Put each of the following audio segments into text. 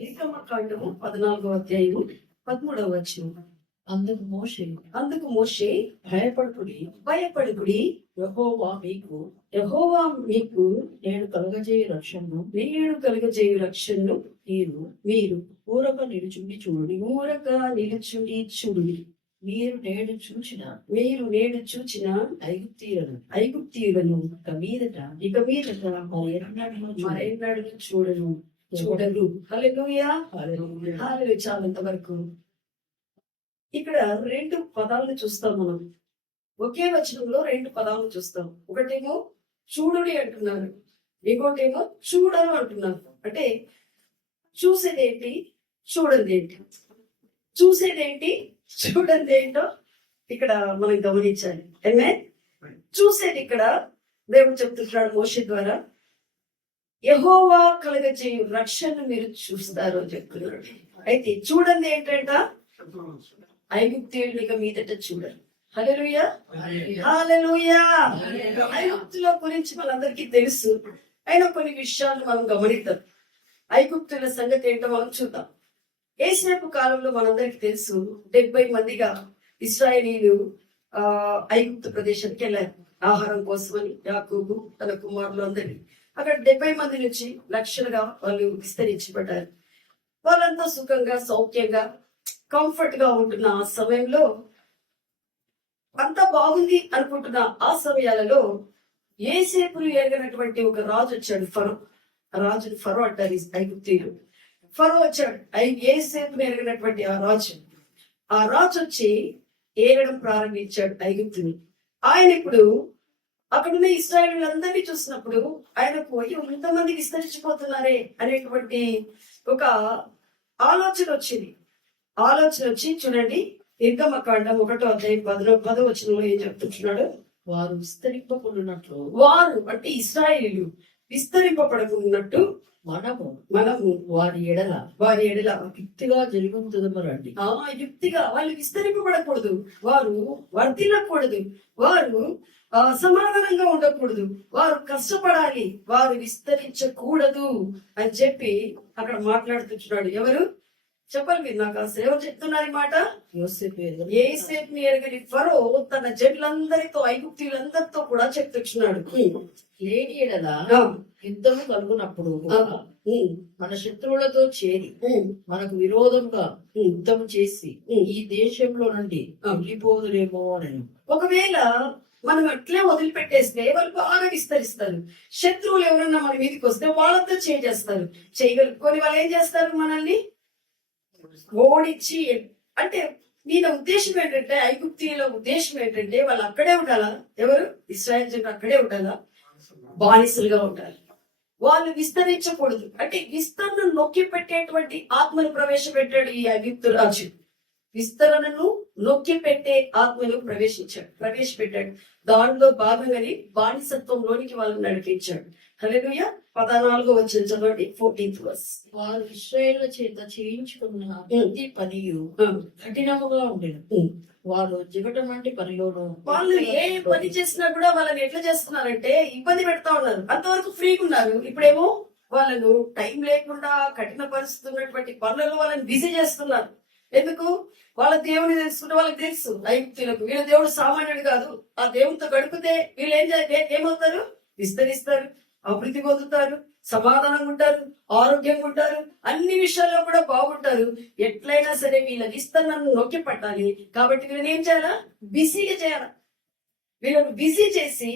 నిర్గమకాండము 14వ అధ్యాయము 13వ వచనం. అందుకు మోషే భయపడుకుడి యెహోవా మీకు నేను కలుగజేయు రక్షణను మీరు ఊరక నిలుచుండి చూడుడి. మీరు నేడు చూచిన ఐగుప్తీయులను ఇక మీదట మరెన్నడూ చూడరు. హల్లెలూయా. హల్లెలూయా. చాలంత వరకు ఇక్కడ రెండు పదాలను చూస్తాం మనం. ఒకే వచనంలో రెండు పదాలను చూస్తాం. ఒకటేమో చూడుడి అంటున్నారు, ఇంకోటేమో చూడరు అంటున్నారు. అంటే చూసేదేంటి, చూడందేంటి, చూసేదేంటి, చూడందేంటో ఇక్కడ మనం గమనించాలి. చూసేది ఇక్కడ దేవుడు చెప్తున్నాడు మోషే ద్వారా, యెహోవా కలుగజేయు రక్షణను మీరు చూస్తారు అని చెప్తున్నాడు. అయితే చూడండి ఏంటంట, ఐగుప్తీయులు ఇక మీదట చూడరు. హల్లెలూయా. హల్లెలూయా. ఐగుప్తుల గురించి మనందరికీ తెలుసు, అయినా కొన్ని విషయాలు మనం గమనిద్దాం. ఐగుప్తుల సంగతి ఏంటో మనం చూద్దాం. యేసేపు కాలంలో మనందరికీ తెలుసు, 70 మందిగా ఇశ్రాయేలీలు ఐగుప్తు ప్రదేశానికి వెళ్ళారు ఆహారం కోసమని. యాకోబు తన కుమారులు అందరినీ అక్కడ 70 మంది నుంచి లక్షలుగా వాళ్ళు విస్తరించబడ్డారు. వాళ్ళంతా సుఖంగా సౌఖ్యంగా కంఫర్ట్ గా ఉంటున్న ఆ సమయంలో, అంతా బాగుంది అనుకుంటున్న ఆ సమయాలలో యేసేపును ఎరగనటువంటి ఒక రాజు వచ్చాడు. ఫరో అంటారు ఐగుప్తీయులు. ఫరో వచ్చాడు, యేసేపును ఎరగనటువంటి ఆ రాజు వచ్చి ఏరడం ప్రారంభించాడు ఐగుప్తుని. ఆయన ఇప్పుడు అక్కడున్న ఇశ్రాయేలీయులందరినీ చూసినప్పుడు ఆయనకు ఇంతమంది విస్తరించిపోతున్నారే అనేటువంటి ఒక ఆలోచన వచ్చి చూడండి, నిర్గమకాండం 1వ అధ్యాయం 10వ వచనంలో ఏం చెప్తున్నాడు? వారు విస్తరింపబడినట్లు, వారు అంటే ఇశ్రాయేలీయులు విస్తరింపబడకున్నట్టు మనము వారి ఎడల యుక్తిగా జరుగుతుందమరండి. యుక్తిగా వాళ్ళు విస్తరింపబడకూడదు, వారు వర్ధిల్లకూడదు, వారు సమాధానంగా ఉండకూడదు, వారు కష్టపడాలి, వారు విస్తరించకూడదు అని చెప్పి అక్కడ మాట్లాడుతున్నాడు. ఎవరు చెప్పాలి మీరు నాకు? అసలు ఎవరు చెప్తున్నారు ఈ మాట? యేసేపుని ఎరగని ఫరో తన జనులందరితో ఐగుప్తీయులందరితో కూడా చెప్తున్నాడు, లేని ఎడల యుద్ధము కలుగునప్పుడు మన శత్రువులతో చేరి మనకు విరోధంగా యుద్ధం చేసి ఈ దేశంలో నుండి వెళ్ళిపోదురేమో అని. ఒకవేళ మనం అట్లే వదిలిపెట్టేస్తే వాళ్ళు బాగా విస్తరిస్తారు. శత్రువులు ఎవరన్నా మన మీదకి వస్తే వాళ్ళతో చేస్తారు. చేయగలుగుకొని వాళ్ళు ఏం చేస్తారు? మనల్ని ఓడించి. అంటే దీని ఉద్దేశం ఏంటంటే, ఐగుప్తీయుల ఉద్దేశం ఏంటంటే వాళ్ళు అక్కడే ఉండాలా? ఎవరు? ఇశ్రాయేల్ జనులు అక్కడే ఉండాలా? బానిసలుగా ఉండాలి. వాళ్ళు విస్తరించకూడదు. అంటే విస్తరణ నొక్కి పెట్టేటువంటి ఆత్మను ప్రవేశపెట్టాడు ఈ ఐగుప్తు రాజు. విస్తరణను నొక్కి పెట్టే ఆత్మను ప్రవేశపెట్టాడు. దానిలో భాగంగానే బానిసత్వంలోనికి వాళ్ళని నడిపించాడు. హల్లెలూయా. 14వ వచనం చదవండి, 14th verse. వారు ఇశ్రాయేలు చేత చేయించుకున్న ప్రతి పని కఠినముగా ఉండేది. వాళ్ళు జిగటమంటి పనిలోను, వాళ్ళు ఏ పని చేసినా కూడా వాళ్ళని ఎట్లా చేస్తున్నారంటే ఇబ్బంది పెడతా ఉన్నారు. అంతవరకు ఫ్రీగా ఉన్నారు, ఇప్పుడేమో వాళ్ళను టైం లేకుండా కఠిన పరిస్థితున్నటువంటి పనులలో వాళ్ళని బిజీ చేస్తున్నారు. ఎందుకు? వాళ్ళ దేవుని తెలుసుకుంటే వాళ్ళకి తెలుసు ఐగుప్తీయులకు, వీళ్ళ దేవుడు సామాన్యుడు కాదు. ఆ దేవునితో గడిపితే వీళ్ళు ఏమవుతారు? విస్తరిస్తారు, అభివృద్ధి పొందుతారు, సమాధానంగా ఉంటారు, ఆరోగ్యంగా ఉంటారు, అన్ని విషయాల్లో కూడా బాగుంటారు. ఎట్లయినా సరే వీళ్ళ విస్తరణను నొక్కి పట్టాలి. కాబట్టి వీళ్ళని ఏం చేయాలా? బిజీగా చేయాలా. వీళ్ళను బిజీ చేసి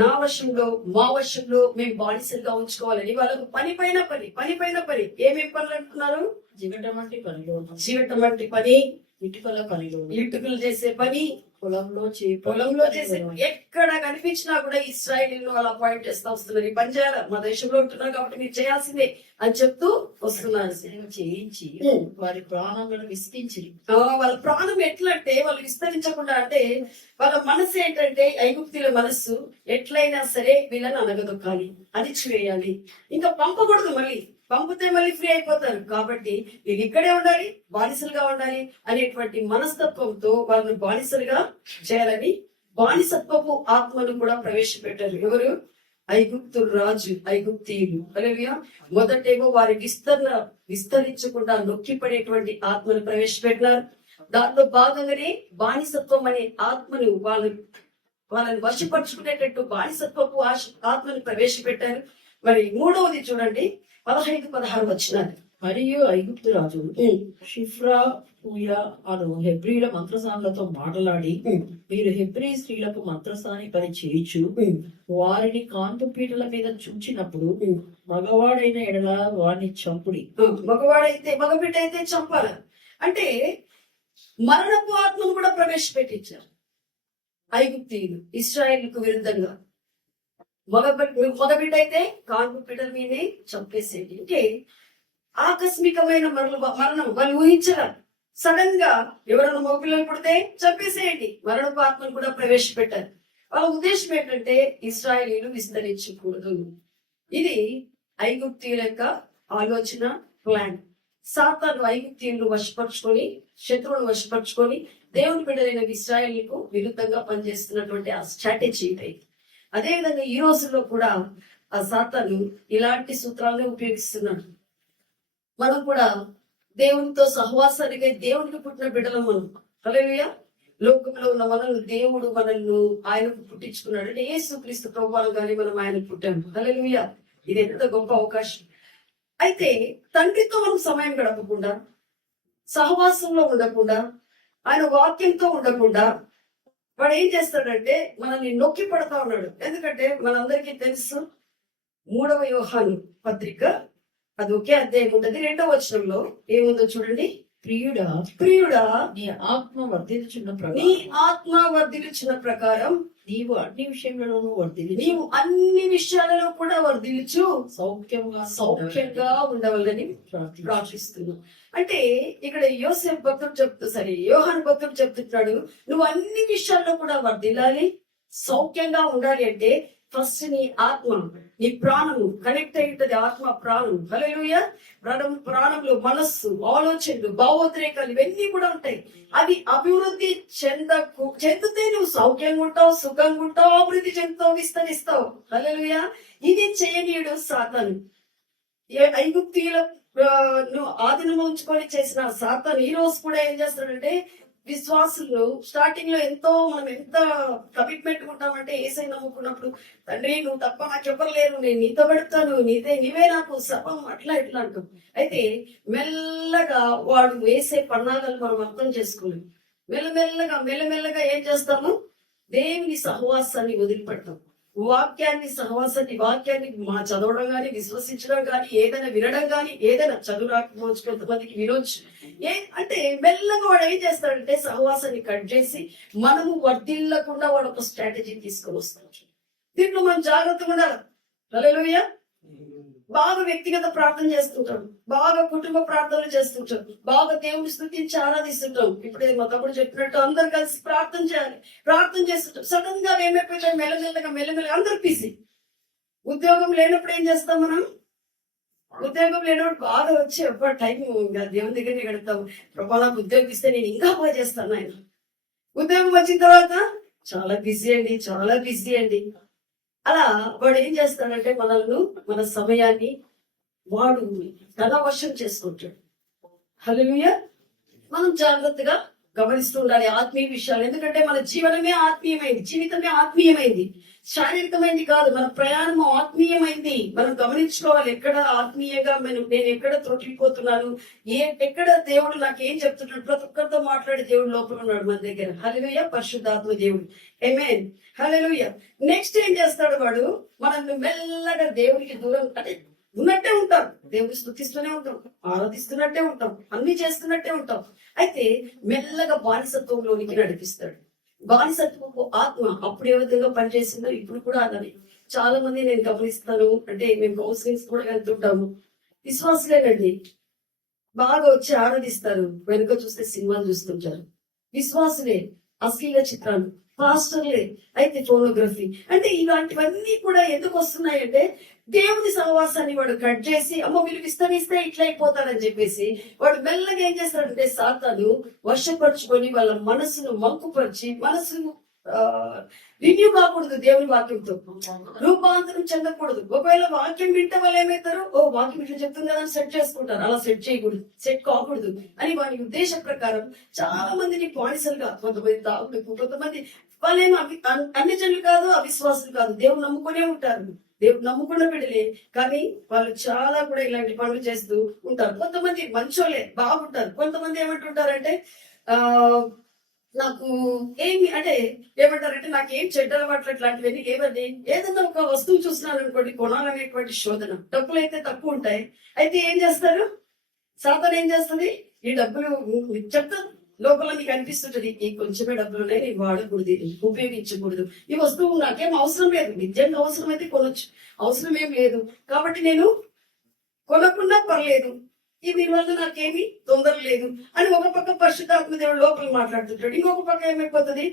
నా వశంలో మా వశంలో మేము బానిసలుగా ఉంచుకోవాలని వాళ్ళకు పని పైన పని. ఏమేం పనులు అంటున్నారు? జిగటమంటి పని, ఇటుకలు చేసే పని, పొలంలో చేసే. ఎక్కడ కనిపించినా కూడా ఇశ్రాయేలీయులను అలా అపాయింట్ చేస్తా వస్తున్నారు. ఈ పని చేయాలి, మా దేశంలో ఉంటున్నారు కాబట్టి మీరు చేయాల్సిందే అని చెప్తూ వస్తున్నారు. చేయించి వారి ప్రాణాలను విస్తరించి, వాళ్ళ ప్రాణం ఎట్లా అంటే వాళ్ళు విస్తరించకుండా, అంటే వాళ్ళ మనసు ఏంటంటే ఐగుప్తుల మనస్సు ఎట్లయినా సరే వీళ్ళని అనగదొక్కాలి, అణిచివేయాలి, ఇంకా పంపకూడదు. పంపితే మళ్ళీ ఫ్రీ అయిపోతారు. కాబట్టి వీళ్ళు ఇక్కడే ఉండాలి, బానిసలుగా ఉండాలి అనేటువంటి మనస్తత్వంతో వాళ్ళని బానిసలుగా చేయాలని బానిసత్వపు ఆత్మను కూడా ప్రవేశపెట్టారు. ఎవరు? ఐగుప్తు రాజు ఐగుప్తీయులు హల్లెలూయా. మొదటేమో వారి విస్తరించకుండా నొక్కిపడేటువంటి ఆత్మను ప్రవేశపెట్టినారు. దాంట్లో భాగంగానే బానిసత్వం అనే ఆత్మను వాళ్ళని వశపరుచుకునేటట్టు బానిసత్వపు ఆత్మను ప్రవేశపెట్టారు. మరి మూడవది చూడండి 15-16 వచ్చినారు. మరియు ఐగుప్తు రాజు షిఫ్రా పూయా అను హెబ్రీల మంత్రసానులతో మాటలాడి, మీరు హెబ్రీ స్త్రీలకు మంత్రసాని పని చేయించు వారిని కాంతు పీటల మీద చూచినప్పుడు మగవాడైన ఎడల వారిని చంపుడి. మగబిడ్డ అయితే చంపాలి అంటే మరణపు ఆత్మను కూడా ప్రవేశపెట్టించారు ఐగుప్తీయులు ఇశ్రాయేలుకు విరుద్ధంగా. మగబిడ్డ అయితే కాంపు పీటల మీదే చంపేసేది. అంటే ఆకస్మికమైన మరణం వాళ్ళు ఊహించరా. సడన్ గా ఎవరైనా మగపిల్లలు పుడితే చంపేసేయండి. మరణపు ఆత్మను కూడా ప్రవేశపెట్టారు. వాళ్ళ ఉద్దేశం ఏంటంటే ఇశ్రాయేలీలు విస్తరించకూడదు. ఇది ఐగుప్తీయుల యొక్క ఆలోచన, ప్లాన్. సాతాను ఐగుప్తీయులను వశపరుచుకొని, శత్రువులను వశపరుచుకొని దేవుని బిడ్డలైన ఇశ్రాయేలీలకు విరుద్ధంగా పనిచేస్తున్నటువంటి ఆ స్ట్రాటజీ ఇది. అదేవిధంగా ఈ రోజుల్లో కూడా ఆ సాతాను ఇలాంటి సూత్రాలనే ఉపయోగిస్తున్నాడు. మనం కూడా దేవునితో సహవాసానికి దేవునికి పుట్టిన బిడ్డలం మనం. హల్లెలూయా. లోకంలో ఉన్న మనల్ని దేవుడు మనల్ని ఆయనకు పుట్టించుకున్నాడు. అంటే యేసుక్రీస్తు ప్రభువును గాని మనం ఆయనకు పుట్టాము. హల్లెలూయా. ఇది ఎంత గొప్ప అవకాశం. అయితే తండ్రితో మనం సమయం గడపకుండా, సహవాసంలో ఉండకుండా, ఆయన వాక్యంతో ఉండకుండా వాడు ఏం చేస్తాడంటే మనల్ని నొక్కి పడతా ఉన్నాడు. ఎందుకంటే మనందరికీ తెలుసు 3వ యోహాను పత్రిక అది ఒకే అధ్యాయం ఉంటుంది. 2వ వచనంలో ఏముందో చూడండి. ప్రియుడా నీ ఆత్మ వర్ధిల్చున్న నీ ప్రకారం ఆత్మ వర్ధిల్చిన ప్రకారం నీవు అన్ని విషయంలోనూ వర్ధిల్లి నీవు అన్ని విషయాలలో కూడా వర్ధిల్చు సౌఖ్యంగా ఉండవాలని ప్రార్థిస్తున్నావు. అంటే ఇక్కడ యోహాను భక్తుడు చెప్తున్నాడు, నువ్వు అన్ని విషయాల్లో కూడా వర్ధిల్లాలి, సౌఖ్యంగా ఉండాలి. అంటే ఫస్ట్ నీ ఆత్మ, నీ ప్రాణము కనెక్ట్ అయి ఉంటది. ఆత్మ ప్రాణం. హల్లెలూయా. ప్రాణంలో మనస్సు, ఆలోచనలు, భావోద్రేకాలు ఇవన్నీ కూడా ఉంటాయి. అవి అభివృద్ధి చెందితే నువ్వు సౌఖ్యంగా ఉంటావు, సుఖంగా ఉంటావు, అభివృద్ధి చెందుతావు, విస్తరిస్తావు. హల్లెలూయా. ఇది చేయనీయుడు సాతాను. ఐగుప్తీయుల ఆధీనంలో ఉంచుకొని చేసిన సాతాను ఈ రోజు కూడా ఏం చేస్తాడంటే విశ్వాసులు స్టార్టింగ్ లో మనం ఎంత కమిట్మెంట్ ఉంటామంటే ఏసై నమ్ముకున్నప్పుడు, తండ్రి నువ్వు తప్ప నాకెవ్వరు లేరు, నేను నీతో పెడతాను, నీవే నాకు సర్వం, అట్లా ఇట్లా అంటాం. అయితే మెల్లగా వాడు వేసే పన్నాగాలు మనం అర్థం చేసుకోలేము. మెల్లమెల్లగా ఏం చేస్తాము, దేవుని సహవాసాన్ని వదిలిపెడతాం. వాక్యాన్ని చదవడం గాని, విశ్వసించడం గాని, ఏదైనా వినడం గాని, ఏదైనా చదువు రాకపోవచ్చు, కొంతమందికి వినొచ్చు. అంటే మెల్లగా వాడు ఏం చేస్తాడంటే సహవాసాన్ని కట్ చేసి మనము వర్ధిల్లకుండా వాడు ఒక స్ట్రాటజీ తీసుకొని వస్తాడు. దీంట్లో మనం జాగ్రత్తగా ఉండాలి. హల్లెలూయా. బాగా వ్యక్తిగత ప్రార్థన చేస్తుంటాం, బాగా కుటుంబ ప్రార్థనలు చేస్తుంటాం, బాగా దేవుని స్తుతించి ఆరాధిస్తుంటాం. ఇప్పుడే మా తమ్ముడు చెప్పినట్టు అందరు కలిసి ప్రార్థన చేస్తుంటాం. సడన్ గా ఏమైపోతాం, మెల్లమెల్లగా అందరు బిజీ. ఉద్యోగం లేనప్పుడు ఏం చేస్తాం మనం? ఉద్యోగం లేనప్పుడు బాగా వచ్చి టైం దేవుని దగ్గర గడుపుతాం. ప్రభా నాకు ఉద్యోగం ఇస్తే నేను ఇంకా బాగా చేస్తాను ఆయన. ఉద్యోగం వచ్చిన తర్వాత చాలా బిజీ అండి. అలా వాడు ఏం చేస్తాడంటే మన సమయాన్ని వాడు తన వశం చేసుకుంటాడు. హల్లెలూయా. మనం జాగ్రత్తగా గమనిస్తూ ఉండాలి ఆత్మీయ విషయాలు. ఎందుకంటే మన జీవితమే ఆత్మీయమైంది, శారీరకమైంది కాదు. మన ప్రయాణం ఆత్మీయమైంది. మనం గమనించుకోవాలి ఎక్కడ ఆత్మీయంగా నేను ఎక్కడ త్రొట్టిపోతున్నాను, ఎక్కడ దేవుడు నాకు ఏం చెప్తున్నాడు. ప్రతి ఒక్కరితో మాట్లాడే దేవుడు లోపల ఉన్నాడు మన దగ్గర. హల్లెలూయా. పరిశుద్ధాత్మ దేవుడు. ఆమేన్. హల్లెలూయా. నెక్స్ట్ ఏం చేస్తాడు వాడు, మనల్ని మెల్లగా దేవునికి దూరం, అంటే ఉన్నట్టే ఉంటాం, దేవుని స్తుతిస్తూనే ఉంటాం, ఆరాధిస్తున్నట్టే ఉంటాం, అన్ని చేస్తున్నట్టే ఉంటాం. అయితే మెల్లగా బానిసత్వంలోనికి నడిపిస్తాడు. బానిసత్వపు ఆత్మ అప్పుడు ఏ విధంగా పనిచేసిందో ఇప్పుడు కూడా అలానే. చాలా మంది నేను గమనిస్తాను, అంటే మేము కౌన్సిలింగ్స్ కూడా వెళ్తుంటాము, విశ్వాసులేనండి, బాగా వచ్చి ఆరాధిస్తారు, వెనుక చూస్తే సినిమాలు చూస్తుంటారు. విశ్వాసులే, అశ్లీల చిత్రాలు, పాస్టర్లే, అయితే ఫోనోగ్రఫీ. అంటే ఇలాంటివన్నీ కూడా ఎందుకు వస్తున్నాయంటే దేవుని సహవాసాన్ని వాడు కట్ చేసి, అమ్మో వీళ్ళు విస్తరిస్తే ఇట్లా అయిపోతారని చెప్పేసి వాడు మెల్లగా ఏం చేస్తాడంటే సాతాను వశపరుచుకొని వాళ్ళ మనసును మంకుపరిచి, మనసును రిన్యూ కాకూడదు దేవుని వాక్యంతో, రూపాంతరం చెందకూడదు. ఒకవేళ వాక్యం వింటే వాళ్ళు ఏమవుతారు, ఓ వాక్యం ఇట్లా చెప్తుంది కదా అని సెట్ చేసుకుంటారు. అలా సెట్ చేయకూడదు, సెట్ కాకూడదు అని వారి ఉద్దేశ ప్రకారం చాలా మందిని బానిసలుగా, కొంతమంది తాగులకు, కొంతమంది వాళ్ళేమో అన్ని జనులు కాదు, అవిశ్వాసులు కాదు, దేవుడు నమ్ముకునే ఉంటారు, దేవుడు నమ్ముకున్న బిడ్డలే, కానీ వాళ్ళు చాలా కూడా ఇలాంటి పనులు చేస్తూ ఉంటారు. కొంతమంది మంచోళ్ళే బాగుంటారు, కొంతమంది ఏమంటుంటారంటే ఆ నాకు ఏమి అంటే ఏమంటారంటే నాకు ఏం చెడ్డ అలవాట్లు అట్లాంటివన్నీ లేవని, ఏదన్నా ఒక వస్తువు చూస్తున్నాను అనుకోండి, కొనాలనేటువంటి శోధన, డబ్బులు అయితే తక్కువ ఉంటాయి. అయితే ఏం చేస్తారు, సాతాను ఏం చేస్తుంది, ఈ డబ్బులు చెప్తా లోపల నీకు అనిపిస్తుంటది, ఈ కొంచెమే డబ్బులు ఉన్నాయి, నేను వాడకూడదు, ఇది ఉపయోగించకూడదు, ఈ వస్తువు నాకేం అవసరం లేదు, నిజంగా అవసరం అయితే కొనొచ్చు, అవసరం ఏం లేదు కాబట్టి నేను కొనకుండా పర్లేదు, ఈ దీని వల్ల నాకేమి తొందర లేదు అని ఒక పక్క పరిశుద్ధాత్మ దేవుడు లోపల మాట్లాడుతుంటాడు. ఇంకొక పక్క ఏమైపోతుంది,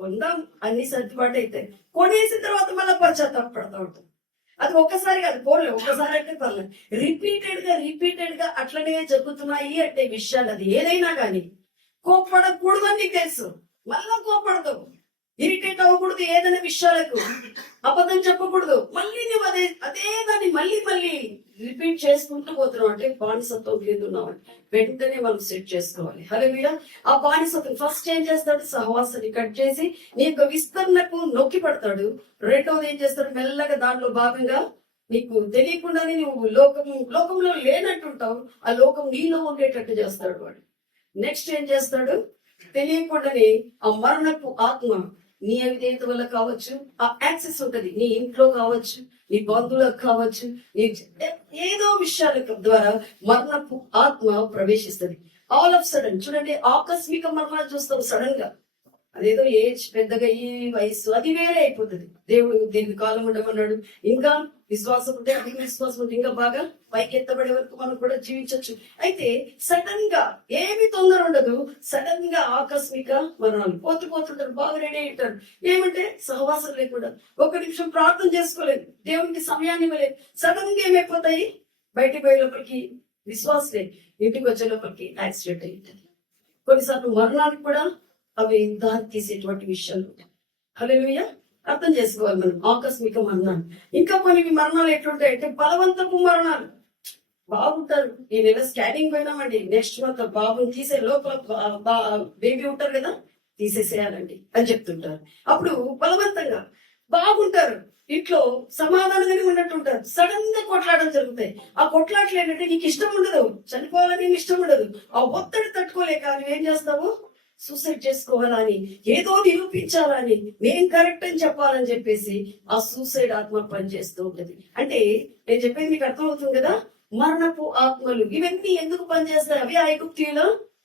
కొందాం అన్ని సర్దుబాటు అయితే కొనేసిన తర్వాత మళ్ళీ పశ్చాత్తాపడతా ఉంటుంది. అది ఒక్కసారి కాదు, పోలే ఒక్కసారి అంటే పర్లేదు, రిపీటెడ్ గా అట్లనే జరుగుతున్నాయి అంటే విషయాలు, అది ఏదైనా కానీ కోప్పడకూడదు అని నీకు తెలుసు, మళ్ళా కోప్పడతావు, ఇరిటేట్ అవ్వకూడదు, ఏదైనా విషయాలకు అబద్ధం చెప్పకూడదు, మళ్ళీ నువ్వు అదే దాన్ని మళ్ళీ రిపీట్ చేసుకుంటూ పోతున్నావు అంటే బానిసత్వం కింద ఉన్నావు. వెంటనే మనం సెట్ చేసుకోవాలి. హల్లెలూయా. ఆ బానిసత్వం ఫస్ట్ ఏం చేస్తాడు, సహవాసాన్ని కట్ చేసి నీ యొక్క విస్తరణకు నొక్కి పడతాడు. రెండవది ఏం చేస్తాడు, మెల్లగా దాంట్లో భాగంగా నీకు తెలియకుండానే నువ్వు లోకంలో లేనట్టుంటావు, ఆ లోకం నీలో ఉండేటట్టు చేస్తాడు వాడు. నెక్స్ట్ ఏం చేస్తాడు, తెలియకుండానే ఆ మరణపు ఆత్మ నీ అవిధేయత వల్ల కావచ్చు, ఆ యాక్సెస్ ఉంటది, నీ ఇంట్లో కావచ్చు, నీ బంధువులకు కావచ్చు, నీ ఏదో విషయాల ద్వారా మరణపు ఆత్మ ప్రవేశిస్తుంది. ఆల్ ఆఫ్ సడన్ చూడండి, ఆకస్మిక మరణాలు చూస్తాం సడన్ గా, అదేదో ఏజ్ పెద్దగా ఈ వయసు అది వేరే అయిపోతుంది. దేవుడు దీనికి కాలం ఉండమన్నాడు. ఇంకా విశ్వాసం ఉంటే, అధిక విశ్వాసం ఉంటే ఇంకా బాగా పైకి ఎత్తబడే వరకు మనం కూడా జీవించవచ్చు. అయితే సడన్ గా ఏమి తొందర ఉండదు, సడన్ గా ఆకస్మిక మరణాలు పోతుంటారు, బాగా రెడీ అయింటారు. ఏమంటే సహవాసం లేకుండా, ఒక నిమిషం ప్రార్థన చేసుకోలేదు, దేవునికి సమయాన్ని ఇవ్వలేదు, సడన్ గా ఏమైపోతాయి, బయటికి పోయే లోపలికి విశ్వాసలే, ఇంటికి వచ్చే లోపలికి యాక్సిడెంట్ అయింటుంది. కొన్నిసార్లు మరణానికి కూడా అవి దారి తీసేటువంటి విషయాలు. హల్లెలూయా. అర్థం చేసుకోవాలి మనం ఆకస్మిక మరణాలు. ఇంకా కొన్ని మరణాలు ఎట్లుంటాయి అంటే బలవంతపు మరణాలు. బాగుంటారు, ఈ నెల స్కానింగ్ పోయినామండి, నెక్స్ట్ మంత్ బాబుని తీసే లోపల బేబీ ఉంటారు కదా, తీసేసేయాలండి అని చెప్తుంటారు. అప్పుడు బలవంతంగా బాగుంటారు, ఇంట్లో సమాధానంగానే ఉన్నట్టుంటారు, సడన్ గా కొట్లాడడం జరుగుతాయి. ఆ కొట్లాటలు ఏంటంటే నీకు ఇష్టం ఉండదు, చనిపోవాలని ఇష్టం ఉండదు, ఆ ఒత్తిడి తట్టుకోలేక నువ్వేం చేస్తావు, సూసైడ్ చేసుకోవాలని, ఏదో నిరూపించాలని, నేను కరెక్ట్ అని చెప్పాలని చెప్పేసి ఆ సూసైడ్ ఆత్మ పనిచేస్తూ ఉంటది. అంటే నేను చెప్పేది మీకు అర్థమవుతుంది కదా, మరణపు ఆత్మలు ఇవన్నీ ఎందుకు పనిచేస్తాయి, అవి ఐగుప్తీయుల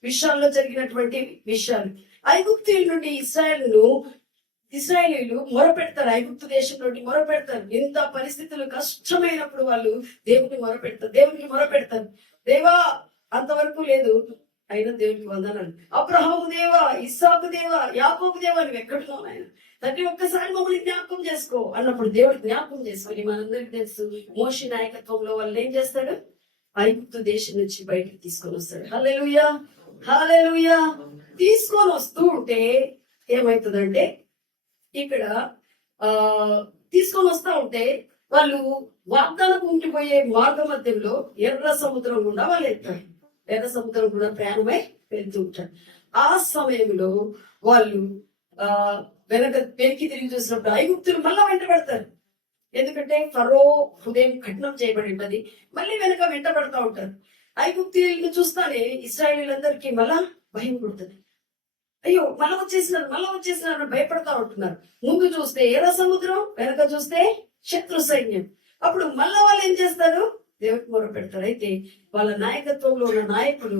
విషయాల్లో జరిగినటువంటి విషయాలు. ఐగుప్తీయుల నుండి ఇశ్రాయేలీయులు మొరపెడతారు, ఐగుప్తు దేశం నుండి మొరపెడతారు. ఎంత పరిస్థితులు కష్టమైనప్పుడు వాళ్ళు దేవునికి మొరపెడతారు. దేవా అంతవరకు లేదు, అయినా దేవునికి వందనాలు, అబ్రహాము దేవా, ఇస్సాకు దేవా, యాకోబు దేవా, నువ్వు ఎక్కడున్నావు ఆయన తండ్రి, ఒక్కసారి మమ్మల్ని జ్ఞాపకం చేసుకో అన్నప్పుడు దేవుడు జ్ఞాపకం చేసుకొని, మనందరికి తెలుసు మోషే నాయకత్వంలో వాళ్ళు ఏం చేస్తాడు, ఐగుప్తు దేశం నుంచి బయటకు తీసుకొని వస్తాడు. హల్లెలూయా, హల్లెలూయా. తీసుకొని వస్తూ ఉంటే ఏమైతుందంటే, ఇక్కడ తీసుకొని వస్తా ఉంటే వాళ్ళు వాగ్దానం ఉండిపోయే మార్గ మధ్యంలో ఎర్ర సముద్రం గుండా వాళ్ళు వెళ్తారు. ఎర్ర సముద్రం కూడా ప్రయాణమై వెళ్తూ ఉంటారు. ఆ సమయంలో వాళ్ళు వెనక్కి తిరిగి చూసినప్పుడు ఐగుప్తులు మళ్ళా వెంట పడతారు. ఎందుకంటే ఫరో హృదయం కఠినం చేయబడి ఉంటది, మళ్ళీ వెనక వెంట పడతా ఉంటారు. ఐగుప్తులను చూస్తానే ఇశ్రాయేలీయులందరికీ మళ్ళా భయం పుడుతుంది. అయ్యో మళ్ళా వచ్చేసినారు భయపడతా ఉంటున్నారు. ముందు చూస్తే ఎర్ర సముద్రం, వెనక చూస్తే శత్రు సైన్యం. అప్పుడు మళ్ళా వాళ్ళు ఏం చేస్తారు, దేవుడికి మొర పెడతారు. అయితే వాళ్ళ నాయకత్వంలో ఉన్న నాయకుడు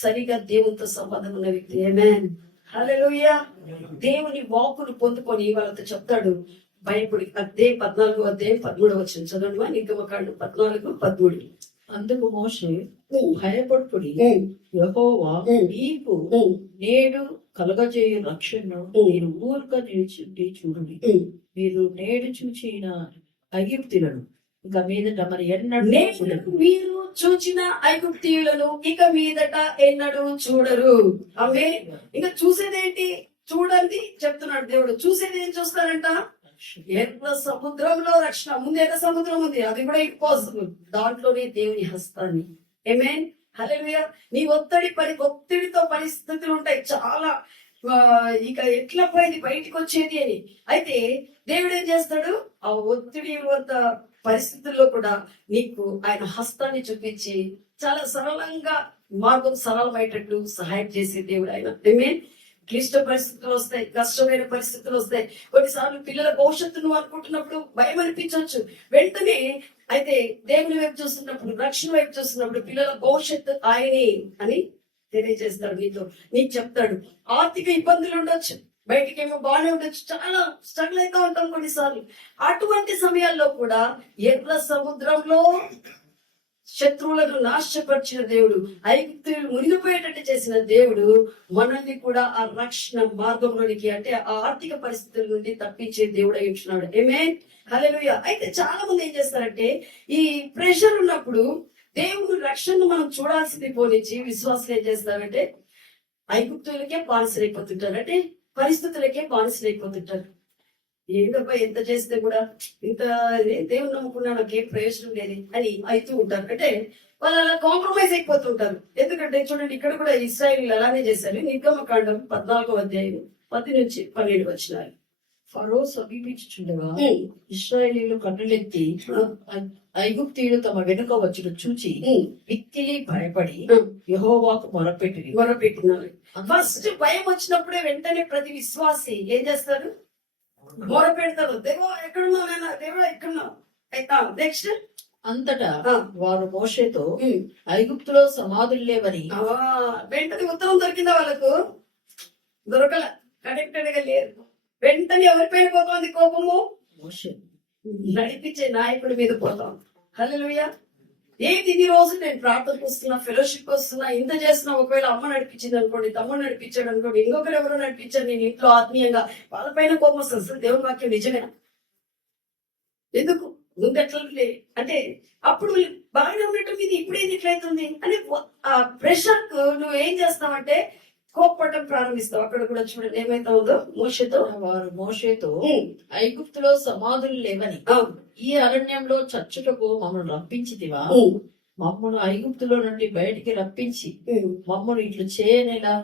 సరిగా దేవునితో సంబంధం ఉన్న వ్యక్తి. ఆమేన్, హల్లెలూయా. దేవుని వాక్కును పొందుకొని వాళ్ళతో చెప్తాడు, భయపడి. అదే 14వ అధ్యాయం 13వ వచనం చదవండి. నిర్గమకాండం 14:13. అందుకు మోషే, భయపడుడి, యెహోవా మీకు నేడు కలగజేయ రక్షణను మీరు ఊరక నిలిచి చూడండి. మీరు నేడు చూచిన ఐగుప్తులను ఇక మీదట మరి ఎన్నడూ మీరు చూచిన ఐగుప్తీయులను ఇక మీదట ఎన్నడూ చూడరు. ఆమె ఇంకా చూసేదేంటి, చూడండి చెప్తున్నాడు దేవుడు. చూసేది ఏం చూస్తారంట? ఎర్ర సముద్రంలో రక్షణ. ముందు ఎర్ర సముద్రం ఉంది, అది కూడా ఇంపాసిబుల్. దాంట్లోనే దేవుని హస్తాన్ని. ఆమేన్, హల్లెలూయా. నీ ఒత్తిడితో పరిస్థితులు ఉంటాయి చాలా. ఇక ఎట్లా పోయింది బయటికి వచ్చేది అని. అయితే దేవుడు ఏం చేస్తాడు? ఆ ఒత్తిడి వద్ద పరిస్థితుల్లో కూడా నీకు ఆయన హస్తాన్ని చూపించి చాలా సరళంగా మార్గం సరళమయ్యేటట్టు సహాయం చేసే దేవుడు ఆయన. ఆమేన్. క్లిష్ట పరిస్థితులు వస్తాయి, కష్టమైన పరిస్థితులు వస్తాయి. కొన్నిసార్లు పిల్లల భవిష్యత్తు నువ్వు అనుకుంటున్నప్పుడు భయం అనిపించవచ్చు. వెంటనే అయితే దేవుని వైపు చూస్తున్నప్పుడు, రక్షణ వైపు చూస్తున్నప్పుడు పిల్లల భవిష్యత్తు ఆయనే అని తెలియజేస్తాడు నీతో. నీకు చెప్తాడు. ఆర్థిక ఇబ్బందులు ఉండొచ్చు, బయటికేమో బాగానే ఉండొచ్చు, చాలా స్ట్రగుల్ అవుతా ఉంటాం కొన్నిసార్లు. అటువంటి సమయాల్లో కూడా ఎర్ర సముద్రంలో శత్రువులను నాశపరిచిన దేవుడు, ఐగుప్తులు మునిగిపోయేటట్టు చేసిన దేవుడు మనల్ని కూడా ఆ రక్షణ మార్గంలోనికి, అంటే ఆ ఆర్థిక పరిస్థితుల నుండి తప్పించే దేవుడు అయి ఉంటున్నాడు. ఆమేన్, హల్లెలూయా. అయితే చాలా మంది ఏం చేస్తారంటే ఈ ప్రెషర్ ఉన్నప్పుడు దేవుడు రక్షణను మనం చూడాల్సింది పోనిచ్చి విశ్వాసం ఏం చేస్తారంటే ఐగుప్తులకే బానిసలైపోతుంటారు, అంటే పరిస్థితులకే బానిసలైపోతుంటారు. ఏంటబ్బా ఎంత చేస్తే కూడా ఇంత దేవుని నమ్ముకున్నా నాకేం ప్రయోజనం లేదు అని అవుతూ ఉంటారు. అంటే వాళ్ళు అలా కాంప్రమైజ్ అయిపోతుంటారు. ఎందుకంటే చూడండి, ఇక్కడ కూడా ఇశ్రాయేలీయులు అలానే చేశారు. నిర్గమకాండం 14:10-12 వచనాలు. ఫరో సమీపించుచుండగా ఇశ్రాయేలీయులు కన్నులెత్తి ఐగుప్తీయులు తమ వెనుక వచ్చుట చూచి మిక్కిలి భయపడి యెహోవాకు మొరపెట్టినారు. ఫస్ట్ భయం వచ్చినప్పుడే వెంటనే ప్రతి విశ్వాసి ఏం చేస్తారు? మొర పెడతారు. దేవా ఎక్కడున్నావు నాయనా, దేవా ఎక్కడున్నావు. అయితే నెక్స్ట్ అంతటా వారు మోషేతో ఐగుప్తులో సమాధులు లేవని. వెంటనే ఉత్తరం దొరికిందా వాళ్ళకు? దొరకల, కనెక్టెడ్ గా లేరు. వెంటనే ఎవరిపైన పోతుంది కోపము? మోషే నడిపించే నాయకుడి మీద పోతాం. హల్లెలూయా. ఏంటి ఇన్ని రోజులు నేను ప్రార్థనకు వస్తున్నా, ఫెలోషిప్ వస్తున్నా, ఇంత చేస్తున్నా, ఒకవేళ అమ్మ నడిపించింది అనుకోండి, తమ్ముడు నడిపించాడు అనుకోండి, ఇంకొకరు ఎవరో నడిపించారు, నేను ఇంట్లో ఆత్మీయంగా వాళ్ళపైన కోపం వస్తుంది. అసలు దేవుని వాక్యం నిజమే. ఎందుకు ముందట్లా అంటే అప్పుడు బాగానే ఉన్నట్టు మీది ఇప్పుడేది ఇట్లయితుంది అని ఆ ప్రెషర్ కు నువ్వు ఏం చేస్తావంటే కోప్పటం ప్రారంభిస్తావు. అక్కడ కూడా చూడండి ఏమైతా ఉందో. మోషేతో ఐగుప్తులో సమాధులు లేవని ఈ అరణ్యంలో చచ్చుటకు మమ్మల్ని రప్పించితివా? మమ్మల్ని ఐగుప్తులో నుండి బయటికి రప్పించి మమ్మల్ని ఇట్లు చేయనేలా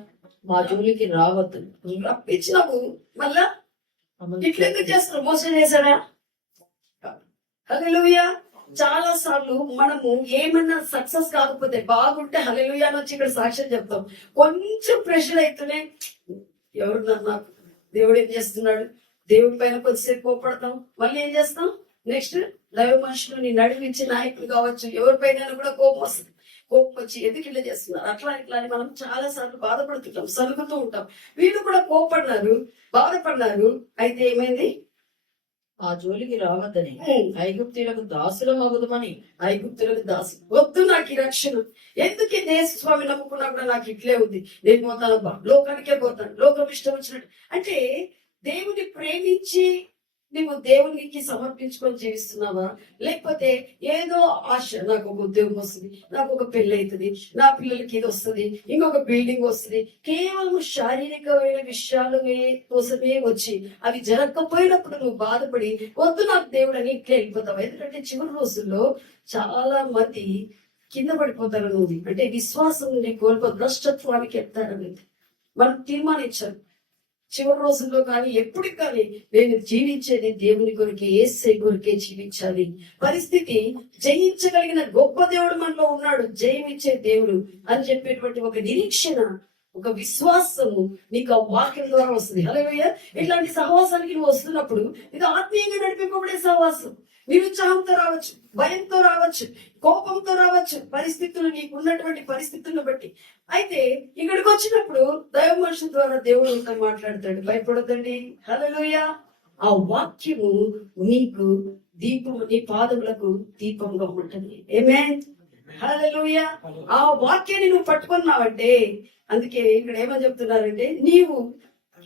మా జోలికి రావద్దు. రప్పించినావు మళ్ళా ఇట్లెందుకు చేస్తారు? మోసం చేశాడా? హల్లెలూయా. చాలా సార్లు మనము ఏమన్నా సక్సెస్ కాకపోతే, బాగుంటే హల్లెలూయా అని వచ్చి ఇక్కడ సాక్ష్యం చెప్తాం. కొంచెం ప్రెషర్ అయితేనే ఎవరున్నారు నాకు, దేవుడు ఏం చేస్తున్నాడు, దేవుడి పైన కొద్దిసేపు కోపడతాం. మళ్ళీ ఏం చేస్తాం? నెక్స్ట్ దైవ మనుషులు నీ నడిపించే నాయకులు కావచ్చు, ఎవరిపైన కూడా కోపం వస్తుంది. కోపం వచ్చి ఎందుకు ఇట్లా చేస్తున్నారు, అట్లా ఇట్లా అని మనం చాలా సార్లు బాధపడుతుంటాం, సలుగుతూ ఉంటాం. వీళ్ళు కూడా కోపడినారు, బాధపడినారు. అయితే ఏమైంది? ఆ జోలికి రావద్దని ఐగుప్తులకు దాసుల మగుదమని. ఐగుప్తులకు దాసు వద్దు నాకు ఈ రక్షణ. ఎందుకు దేశ స్వామి నమ్ముకున్నా కూడా నాకు ఇట్లే ఉంది, నేను పోతాను లోకానికే పోతాను, లోకం ఇష్టం వచ్చినట్టు. అంటే దేవుని ప్రేమించి నువ్వు దేవునికి సమర్పించుకొని జీవిస్తున్నావా, లేకపోతే ఏదో ఆశ, నాకు ఒక ఉద్యోగం వస్తుంది, నాకు ఒక పెళ్లి అవుతుంది, నా పిల్లలకి ఇది వస్తుంది, ఇంకొక బిల్డింగ్ వస్తుంది, కేవలం శారీరకమైన విషయాలు కోసమే వచ్చి అవి జరగకపోయినప్పుడు నువ్వు బాధపడి వద్దు నాకు దేవుడు అని ఇట్లా వెళ్ళిపోతావు. ఎందుకంటే చివరి రోజుల్లో చాలా మంది కింద పడిపోతారు. నువ్వు అంటే విశ్వాసం నుండి కోల్పో భ్రష్టత్వానికి వెళ్తారనేది మనం తీర్మానించారు. చివరి రోజుల్లో కానీ ఎప్పటికి కానీ నేను జీవించేది దేవుని కొరికే, యేసే కొరికే జీవించాలి. పరిస్థితి జయించగలిగిన గొప్ప దేవుడు మనలో ఉన్నాడు, జయమిచ్చే దేవుడు అని చెప్పేటువంటి ఒక నిరీక్షణ, ఒక విశ్వాసము నీకు ఆ వాక్యం ద్వారా వస్తుంది. హల్లెలూయా. ఇట్లాంటి సహవాసానికి నువ్వు వస్తున్నప్పుడు ఇది ఆత్మీయంగా నడిపింపబడే సహవాసం. నిరుత్సాహంతో రావచ్చు, భయంతో రావచ్చు, కోపంతో రావచ్చు, పరిస్థితులు నీకు ఉన్నటువంటి పరిస్థితులను బట్టి. అయితే ఇక్కడికి వచ్చినప్పుడు దైవ మనుషుల ద్వారా దేవుడు నీతో మాట్లాడతాడు. భయపడొద్దండి. హల్లెలూయా. ఆ వాక్యము నీకు దీపము, నీ పాదములకు దీపంగా ఉంటుంది. ఆమేన్, హల్లెలూయా. ఆ వాక్యాన్ని నువ్వు పట్టుకున్నావంటే, అందుకే ఇక్కడ ఏమని చెప్తున్నారంటే నీవు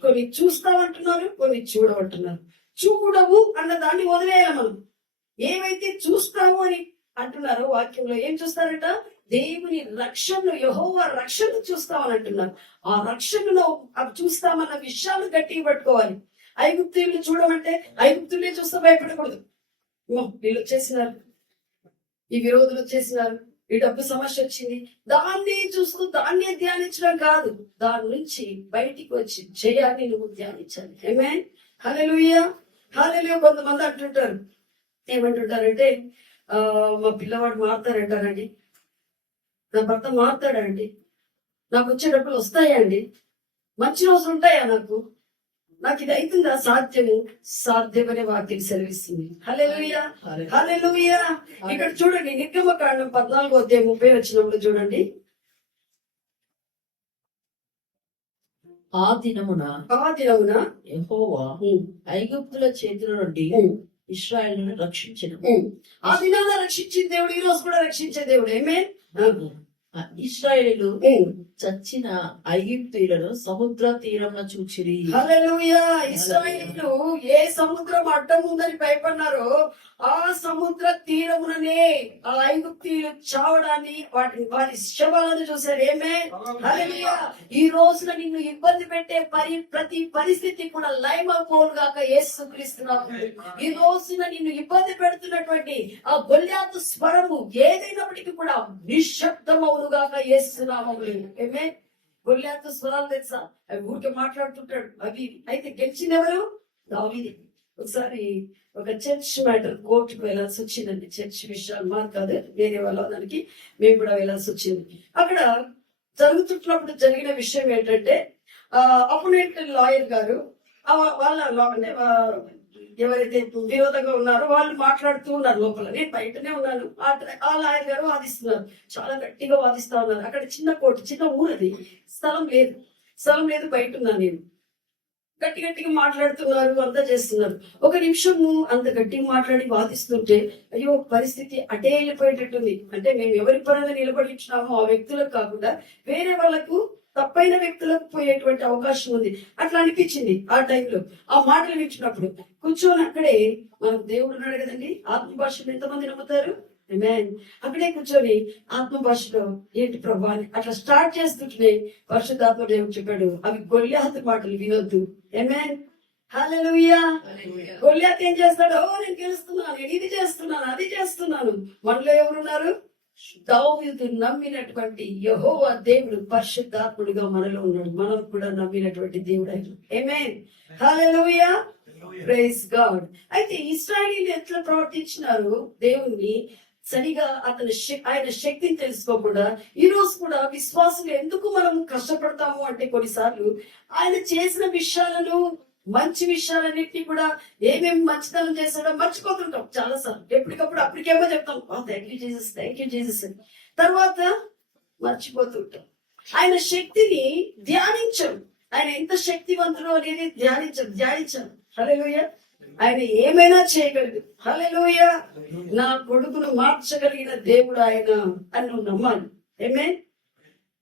కొన్ని చూస్తావంటున్నారు, కొన్ని చూడవంటున్నారు. చూడవు అన్న దాన్ని వదిలేయాలి మనం. ఏవైతే చూస్తావు అని అంటున్నారో వాక్యంలో ఏం చూస్తారట? దేవుని రక్షణను, యెహోవా రక్షణ చూస్తామని అంటున్నారు. ఆ రక్షణను అవి చూస్తామన్న విషయాలు గట్టిగా పట్టుకోవాలి. ఐగుప్తీయులు చూడమంటే ఐగుప్తులే చూస్తే భయపడకూడదు. వీళ్ళు వచ్చేసినారు, ఈ విరోధులు వచ్చేసినారు, ఈ డబ్బు సమస్య వచ్చింది, దాన్ని చూస్తూ దాన్నే ధ్యానించడం కాదు, దాని నుంచి బయటికి వచ్చి జయాన్ని నువ్వు ధ్యానించాలి. ఆమేన్. హల్లెలూయా, హల్లెలూయా. కొంతమంది అంటుంటారు, ఏమంటుంటారంటే మా పిల్లవాడు మారుతారంటారండి, నా భర్త మారుతాడండి, నాకు వచ్చే డబ్బులు వస్తాయండి, మంచి రోజులు ఉంటాయా, నాకు ఇది అవుతుందా? సాధ్యమనే వాక్యం సెలవిస్తుంది. హల్లెలూయా, హల్లెలూయా. ఇక్కడ చూడండి, నిర్గమకాండం 14:30 వచ్చినప్పుడు చూడండి. ఆ దినమున యెహోవా ఐగుప్తుల చేతుల నుండి ఇశ్రాయేలును రక్షించెను. ఆ దినాన రక్షించిన దేవుడు ఈ రోజు కూడా రక్షించే దేవుడు. ఆమేన్. ఇశ్రాయేలు చచ్చిన ఐగుప్తీయులను సముద్ర తీరంలో చూచిరి. హల్లెలూయా. ఇశ్రాయేలు ఏ సముద్రం అడ్డం ఉందని భయపడినారో ఆ సముద్ర తీరముననే ఆ ఐగుప్తీయులు చావడాన్ని, వారి శవాలను చూశారు. ఆమేన్. హల్లెలూయా. ఈ రోజున నిన్ను ఇబ్బంది పెట్టే ప్రతి పరిస్థితి కూడా లయమైపోను గాక యేసుక్రీస్తు నామములో. ఈ రోజున నిన్ను ఇబ్బంది పెడుతున్నటువంటి ఆ గొల్యాతు స్వరము ఏదైనప్పటికీ కూడా నిశ్శబ్దమవును గాక యేసు నామములో. ఆమేన్. గొల్యాతు స్వరాలు తెలుసా? అవి ఊరికే మాట్లాడుతుంటాడు. అవి అయితే గెలిచింది ఎవరు? దావీదు. ఒకసారి ఒక చర్చ్ మ్యాటర్ కోర్టుకు వెళ్లాల్సి వచ్చిందండి. చర్చ్ విషయాలు మాకు కాదు, వేరే వాళ్ళ దానికి మేము కూడా వెళ్లాల్సి వచ్చింది. అక్కడ జరుగుతున్నప్పుడు జరిగిన విషయం ఏంటంటే, అపోనెంట్ లాయర్ గారు వాళ్ళ ఎవరైతే విరోధంగా ఉన్నారో వాళ్ళు మాట్లాడుతూ ఉన్నారు లోపల. నేను బయటనే ఉన్నాను. ఆ లాయర్ గారు వాదిస్తున్నారు, చాలా గట్టిగా వాదిస్తా ఉన్నారు. అక్కడ చిన్న కోర్టు, చిన్న ఊరది, స్థలం లేదు, బయట ఉన్నాను నేను. గట్టిగా మాట్లాడుతున్నారు, అంతా చేస్తున్నారు. ఒక నిమిషము అంత గట్టిగా మాట్లాడి వాదిస్తుంటే అయ్యో పరిస్థితి అటే వెళ్ళిపోయేటట్టుంది. అంటే మేము ఎవరి పరంగా నిలబడించినామో ఆ వ్యక్తులకు కాకుండా వేరే వాళ్ళకు, తప్పైన వ్యక్తులకు పోయేటువంటి అవకాశం ఉంది. అట్లా అనిపించింది ఆ టైంలో. ఆ మాటలు వింటున్నప్పుడు కూర్చొని అక్కడే మనకు దేవుడు ఉన్నాడు కదండి. ఆత్మ భాషను ఎంతమంది నమ్ముతారు? ఆమేన్. అక్కడే కూర్చొని ఆత్మ భాషలో ఏంటి ప్రభా అని అట్లా స్టార్ట్ చేస్తుంటే పరిశుద్ధాత్మ దేవుడు చెప్పాడు, అవి గొల్యాతు మాటలు వినొద్దు. ఆమేన్. హల్లెలూయా. గొల్యాతు ఏం చేస్తాడు? నేను గెలుస్తున్నాను, నేను ఇది చేస్తున్నాను, అది చేస్తున్నాను. మనలో ఎవరున్నారు? దావీదు నమ్మినటువంటి యెహోవా దేవుడు పరిశుద్ధాత్ముడిగా మనలో ఉన్నాడు. మనం కూడా నమ్మినటువంటి దేవుడు ఆయన. ఆమేన్. హల్లెలూయా. Praise God. అయితే ఇశ్రాయేలీయులు ఎట్లా ప్రవర్తించినారు దేవుణ్ణి సరిగా ఆయన శక్తిని తెలుసుకోకుండా, ఈ రోజు కూడా విశ్వాసులు ఎందుకు మనం కష్టపడతాము అంటే కొన్నిసార్లు ఆయన చేసిన విషయాలను, మంచి విషయాలన్నింటినీ కూడా ఏమేమి మంచితనం చేశాడో మర్చిపోతుంటాం చాలా సార్లు. ఎప్పటికప్పుడు అప్పటికేమో చెప్తాం, థ్యాంక్ యూ జీసస్ అని. తర్వాత మర్చిపోతుంటాం. ఆయన శక్తిని ధ్యానించాం. ఆయన ఎంత శక్తివంతుడు అనేది ధ్యానించాం. హల్లెలూయా. ఆయన ఏమైనా చేయగలడు. హల్లెలూయా. నా కొడుకును మార్చగలిగిన దేవుడు ఆయన అని నువ్వు నమ్మాలి. ఆమేన్.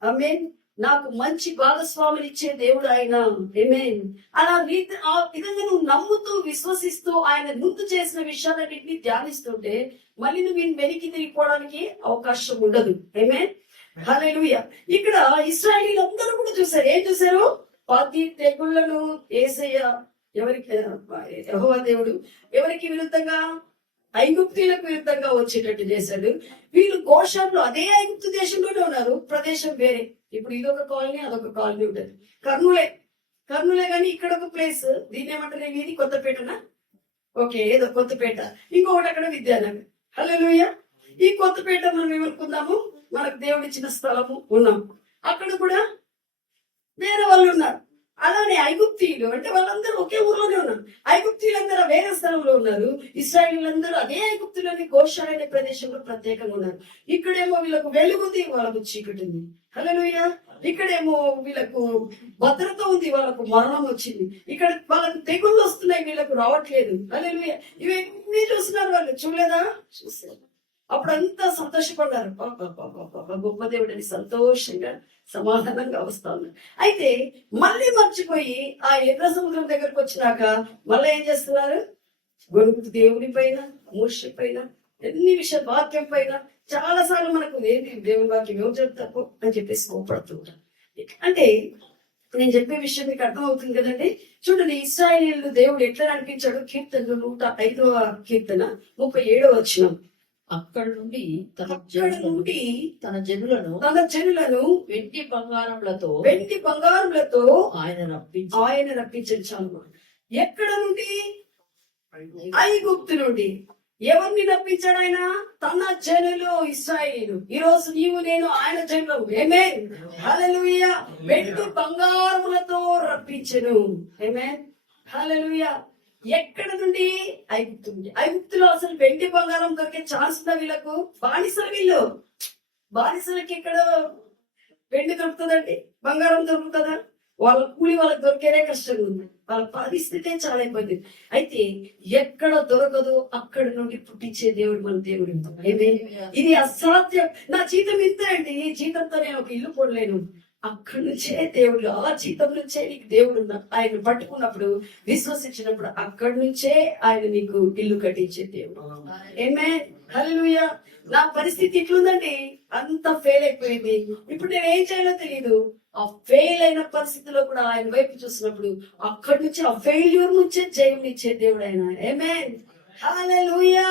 ఆమేన్. నాకు మంచి భాగస్వాములు ఇచ్చే దేవుడు ఆయన. ఆమేన్. ఆ విధంగా నువ్వు నమ్ముతూ విశ్వసిస్తూ ఆయన ముందు చేసిన విషయాలన్నింటినీ ధ్యానిస్తుంటే మళ్ళీ నువ్వు వెనక్కి తిరిగిపోవడానికి అవకాశం ఉండదు. ఆమేన్. హల్లెలూయా. ఇక్కడ ఇశ్రాయేలీయులు అందరూ కూడా చూశారు. ఏం చూశారు? 10 తెగుళ్లను యేసయ్య ఎవరికి, యెహోవా దేవుడు ఎవరికి విరుద్ధంగా? ఐగుప్తీయులకు విరుద్ధంగా వచ్చేటట్టు చేశాడు. వీళ్ళు గోషాన్లో, అదే ఐగుప్తు దేశంలోనే ఉన్నారు, ప్రదేశం వేరే. ఇప్పుడు ఇదొక కాలనీ, అదొక కాలనీ ఉంటుంది. కర్నూలే కానీ ఇక్కడ ఒక ప్లేస్. దీన్ని ఏమంటారు? ఇది కొత్తపేటనా? ఓకే, ఏదో కొత్తపేట. ఇంకొకటి అక్కడ విద్యానగర్. హల్లెలూయా. ఈ కొత్తపేట మనం ఏమనుకుందాము, మనకు దేవుడిచ్చిన స్థలము ఉన్నాం. అక్కడ కూడా వేరే వాళ్ళు ఉన్నారు. అలానే ఐగుప్తీయులు అంటే వాళ్ళందరూ ఒకే ఊర్లోనే ఉన్నారు. ఐగుప్తీయులందరూ వేరే స్థలంలో ఉన్నారు. ఇశ్రాయేలీయులందరూ అదే ఐగుప్తులోని గోషాన్ అనే ప్రదేశంలో ప్రత్యేకంగా ఉన్నారు. ఇక్కడేమో వీళ్ళకు వెలుగుంది, వాళ్ళకు చీకటి ఉంది. హల్లెలూయా. ఇక్కడేమో వీళ్ళకు భద్రత ఉంది, వాళ్ళకు మరణం వచ్చింది. ఇక్కడ వాళ్ళకు తెగుళ్ళు వస్తున్నాయి, వీళ్ళకు రావట్లేదు. హల్లెలూయా. ఇవన్నీ చూస్తున్నారు వాళ్ళు. చూడలేదా? చూస్తారు. అప్పుడంతా సంతోషపడ్డారు. గొప్ప దేవుడని సంతోషంగా సమాధానంగా వస్తా ఉన్నారు. అయితే మళ్ళీ మర్చిపోయి ఆ ఎర్ర సముద్రం దగ్గరకు వచ్చినాక మళ్ళీ ఏం చేస్తున్నారు? గొడుగు దేవుని పైన, మోషే పైన, ఎన్ని విషయాలు, వాక్యం పైన చాలా సార్లు మనకు ఏంటి దేవుని వాక్యం ఎవరు చెప్తారు అని చెప్పేసి కోపడుతూ ఉంటారు. అంటే నేను చెప్పే విషయం మీకు అర్థం అవుతుంది కదండి. చూడండి, ఇశ్రాయేలీయులు దేవుడు ఎట్లా నడిపించాడు. కీర్తనలు 105వ కీర్తన 37వ వచనం. అక్కడ నుండి అక్కడ నుండి తన జనులను తన జనులను వెండి బంగారములతో ఆయన ఆయన రప్పించాడు. చాలు. ఎక్కడ నుండి? ఐగుప్తు నుండి. ఎవరిని రప్పించాడు ఆయన? తన జనులు ఇశ్రాయేలు. ఈ రోజు నీవు నేను ఆయన జనులు. ఆమేన్, హల్లెలూయా. వెండి బంగారములతో రప్పించెను. ఆమేన్, హల్లెలూయా. ఎక్కడ నుండి? ఐగుప్తు నుండి. ఐగుప్తులో అసలు వెండి బంగారం దొరికే ఛాన్స్ ఉందా వీళ్ళకు? బానిసలు వీళ్ళు. బానిసలకి ఎక్కడ వెండి దొరుకుతుందండి? బంగారం దొరుకుతుందా? వాళ్ళ కూలి వాళ్ళకి దొరికేదే కష్టంగా ఉంది. వాళ్ళ పరిస్థితే చాలా ఇబ్బంది. అయితే ఎక్కడ దొరకదో అక్కడ నుండి పుట్టించే దేవుడు మన దేవుడు. ఇది అసాధ్యం. నా జీతం ఇంత అండి, ఈ జీతంతో నేను ఒక ఇల్లు కొనలేను. అక్కడి నుంచే దేవుడు, ఆ జీతం నుంచే నీకు దేవుడు ఆయన పట్టుకున్నప్పుడు, విశ్వసించినప్పుడు అక్కడి నుంచే ఆయన నీకు ఇల్లు కట్టించే దేవుడు. ఏమే, హల్లెలూయా. నా పరిస్థితి ఇట్లుందండి, అంత ఫెయిల్ అయిపోయింది. ఇప్పుడు నేను ఏం చేయాలో తెలియదు. ఆ ఫెయిల్ అయిన పరిస్థితిలో కూడా ఆయన వైపు చూసినప్పుడు అక్కడి నుంచి, ఆ ఫెయిల్యూర్ నుంచే జయం ఇచ్చే దేవుడు ఆయన. ఏమే, హల్లెలూయా,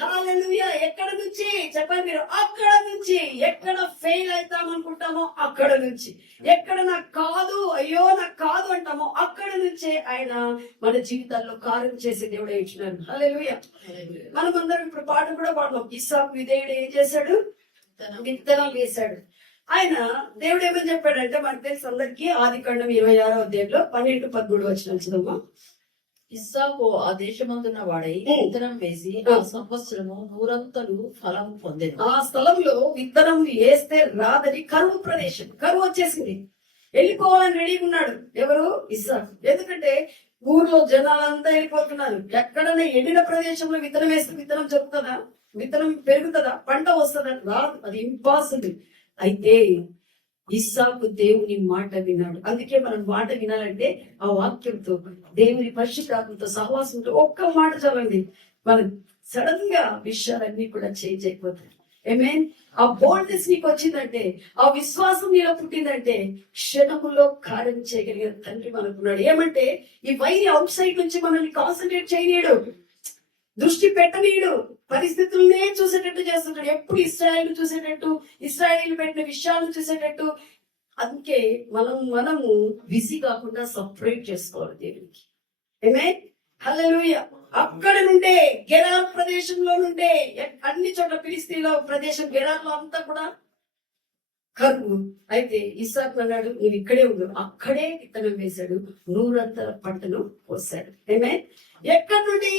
హల్లెలూయా. ఎక్కడ నుంచి చెప్పండి మీరు? అక్కడ నుంచి. ఎక్కడ ఫెయిల్ అవుతాం అనుకుంటామో అక్కడ నుంచి, ఎక్కడ నాకు కాదు, అయ్యో నాకు కాదు అంటామో అక్కడ నుంచే ఆయన మన జీవితాల్లో కార్యం చేసే దేవుడు ఇచ్చినారు. హల్లెలూయా. మనం అందరం ఇప్పుడు పాట కూడా పాడదాం. ఇస్సాకు విధేయుడు ఏం చేశాడు? విత్తనం వేశాడు. ఆయన దేవుడు ఏమని చెప్పాడంటే, మనకు తెలుసు అందరికీ, ఆదికాండం 26వ అధ్యాయంలో 12-13 వచనాలు చదువు. ఇస్సాకు ఆ దేశమందున్న వాడై విత్తనం వేసి ఆ సంవత్సరము 100 ఫలం పొందెను. ఆ స్థలంలో విత్తనం వేస్తే రాదని కరువు ప్రదేశం, కరువు వచ్చేసింది. వెళ్ళిపోవాలని రెడీగా ఉన్నాడు. ఎవరు? ఇస్సాకు. ఎందుకంటే ఊర్లో జనాలంతా వెళ్ళిపోతున్నారు. ఎక్కడైనా ఎండిన ప్రదేశంలో విత్తనం వేస్తే విత్తనం చెప్తుందా? విత్తనం పెరుగుతుందా? పంట వస్తుందా? రాదు. అది ఇంపాసిబుల్. అయితే ఇస్సాకు దేవుని మాట విన్నాడు. అందుకే మనం మాట వినాలంటే ఆ వాక్యంతో, దేవుని పరిశుద్ధాత్మతో సహవాసంతో ఒక్క మాట చదవండి, మనం సడన్ గా విషయాలన్నీ కూడా చేంజ్ అయిపోతాయి. ఆమేన్. ఆ బోల్డ్నెస్ నీకు వచ్చిందంటే, ఆ విశ్వాసం నీలో పుట్టిందంటే, క్షణములో కార్యం చేయగలిగిన తండ్రి మనకున్నాడు. ఏమంటే ఈ వైరి అవుట్ సైడ్ నుంచి మనల్ని కాన్సన్ట్రేట్ చేయనీయడు, దృష్టి పెట్టనీయుడు, పరిస్థితులనే చూసేటట్టు చేస్తుంటాడు. ఎప్పుడు ఇశ్రాయేలు చూసేటట్టు, ఇశ్రాయేలు పెట్టిన విషయాలను చూసేటట్టు. అందుకే మనము బిజీ కాకుండా సపరేట్ చేసుకోవాలి దేవునికి. ఆమేన్, హల్లెలూయా. అక్కడ నుండే, గెరార్ ప్రదేశంలో నుండే, అన్ని చోట్ల ఫిలిస్తీన్ల ప్రదేశం గెరార్లో అంతా కూడా కరువు. అయితే ఇస్సాకు అన్నాడు, నువ్వు ఇక్కడే ఉండు. అక్కడే విత్తనం వేశాడు, 100 పంటను కోసాడు. ఆమేన్. ఎక్కడి నుండి?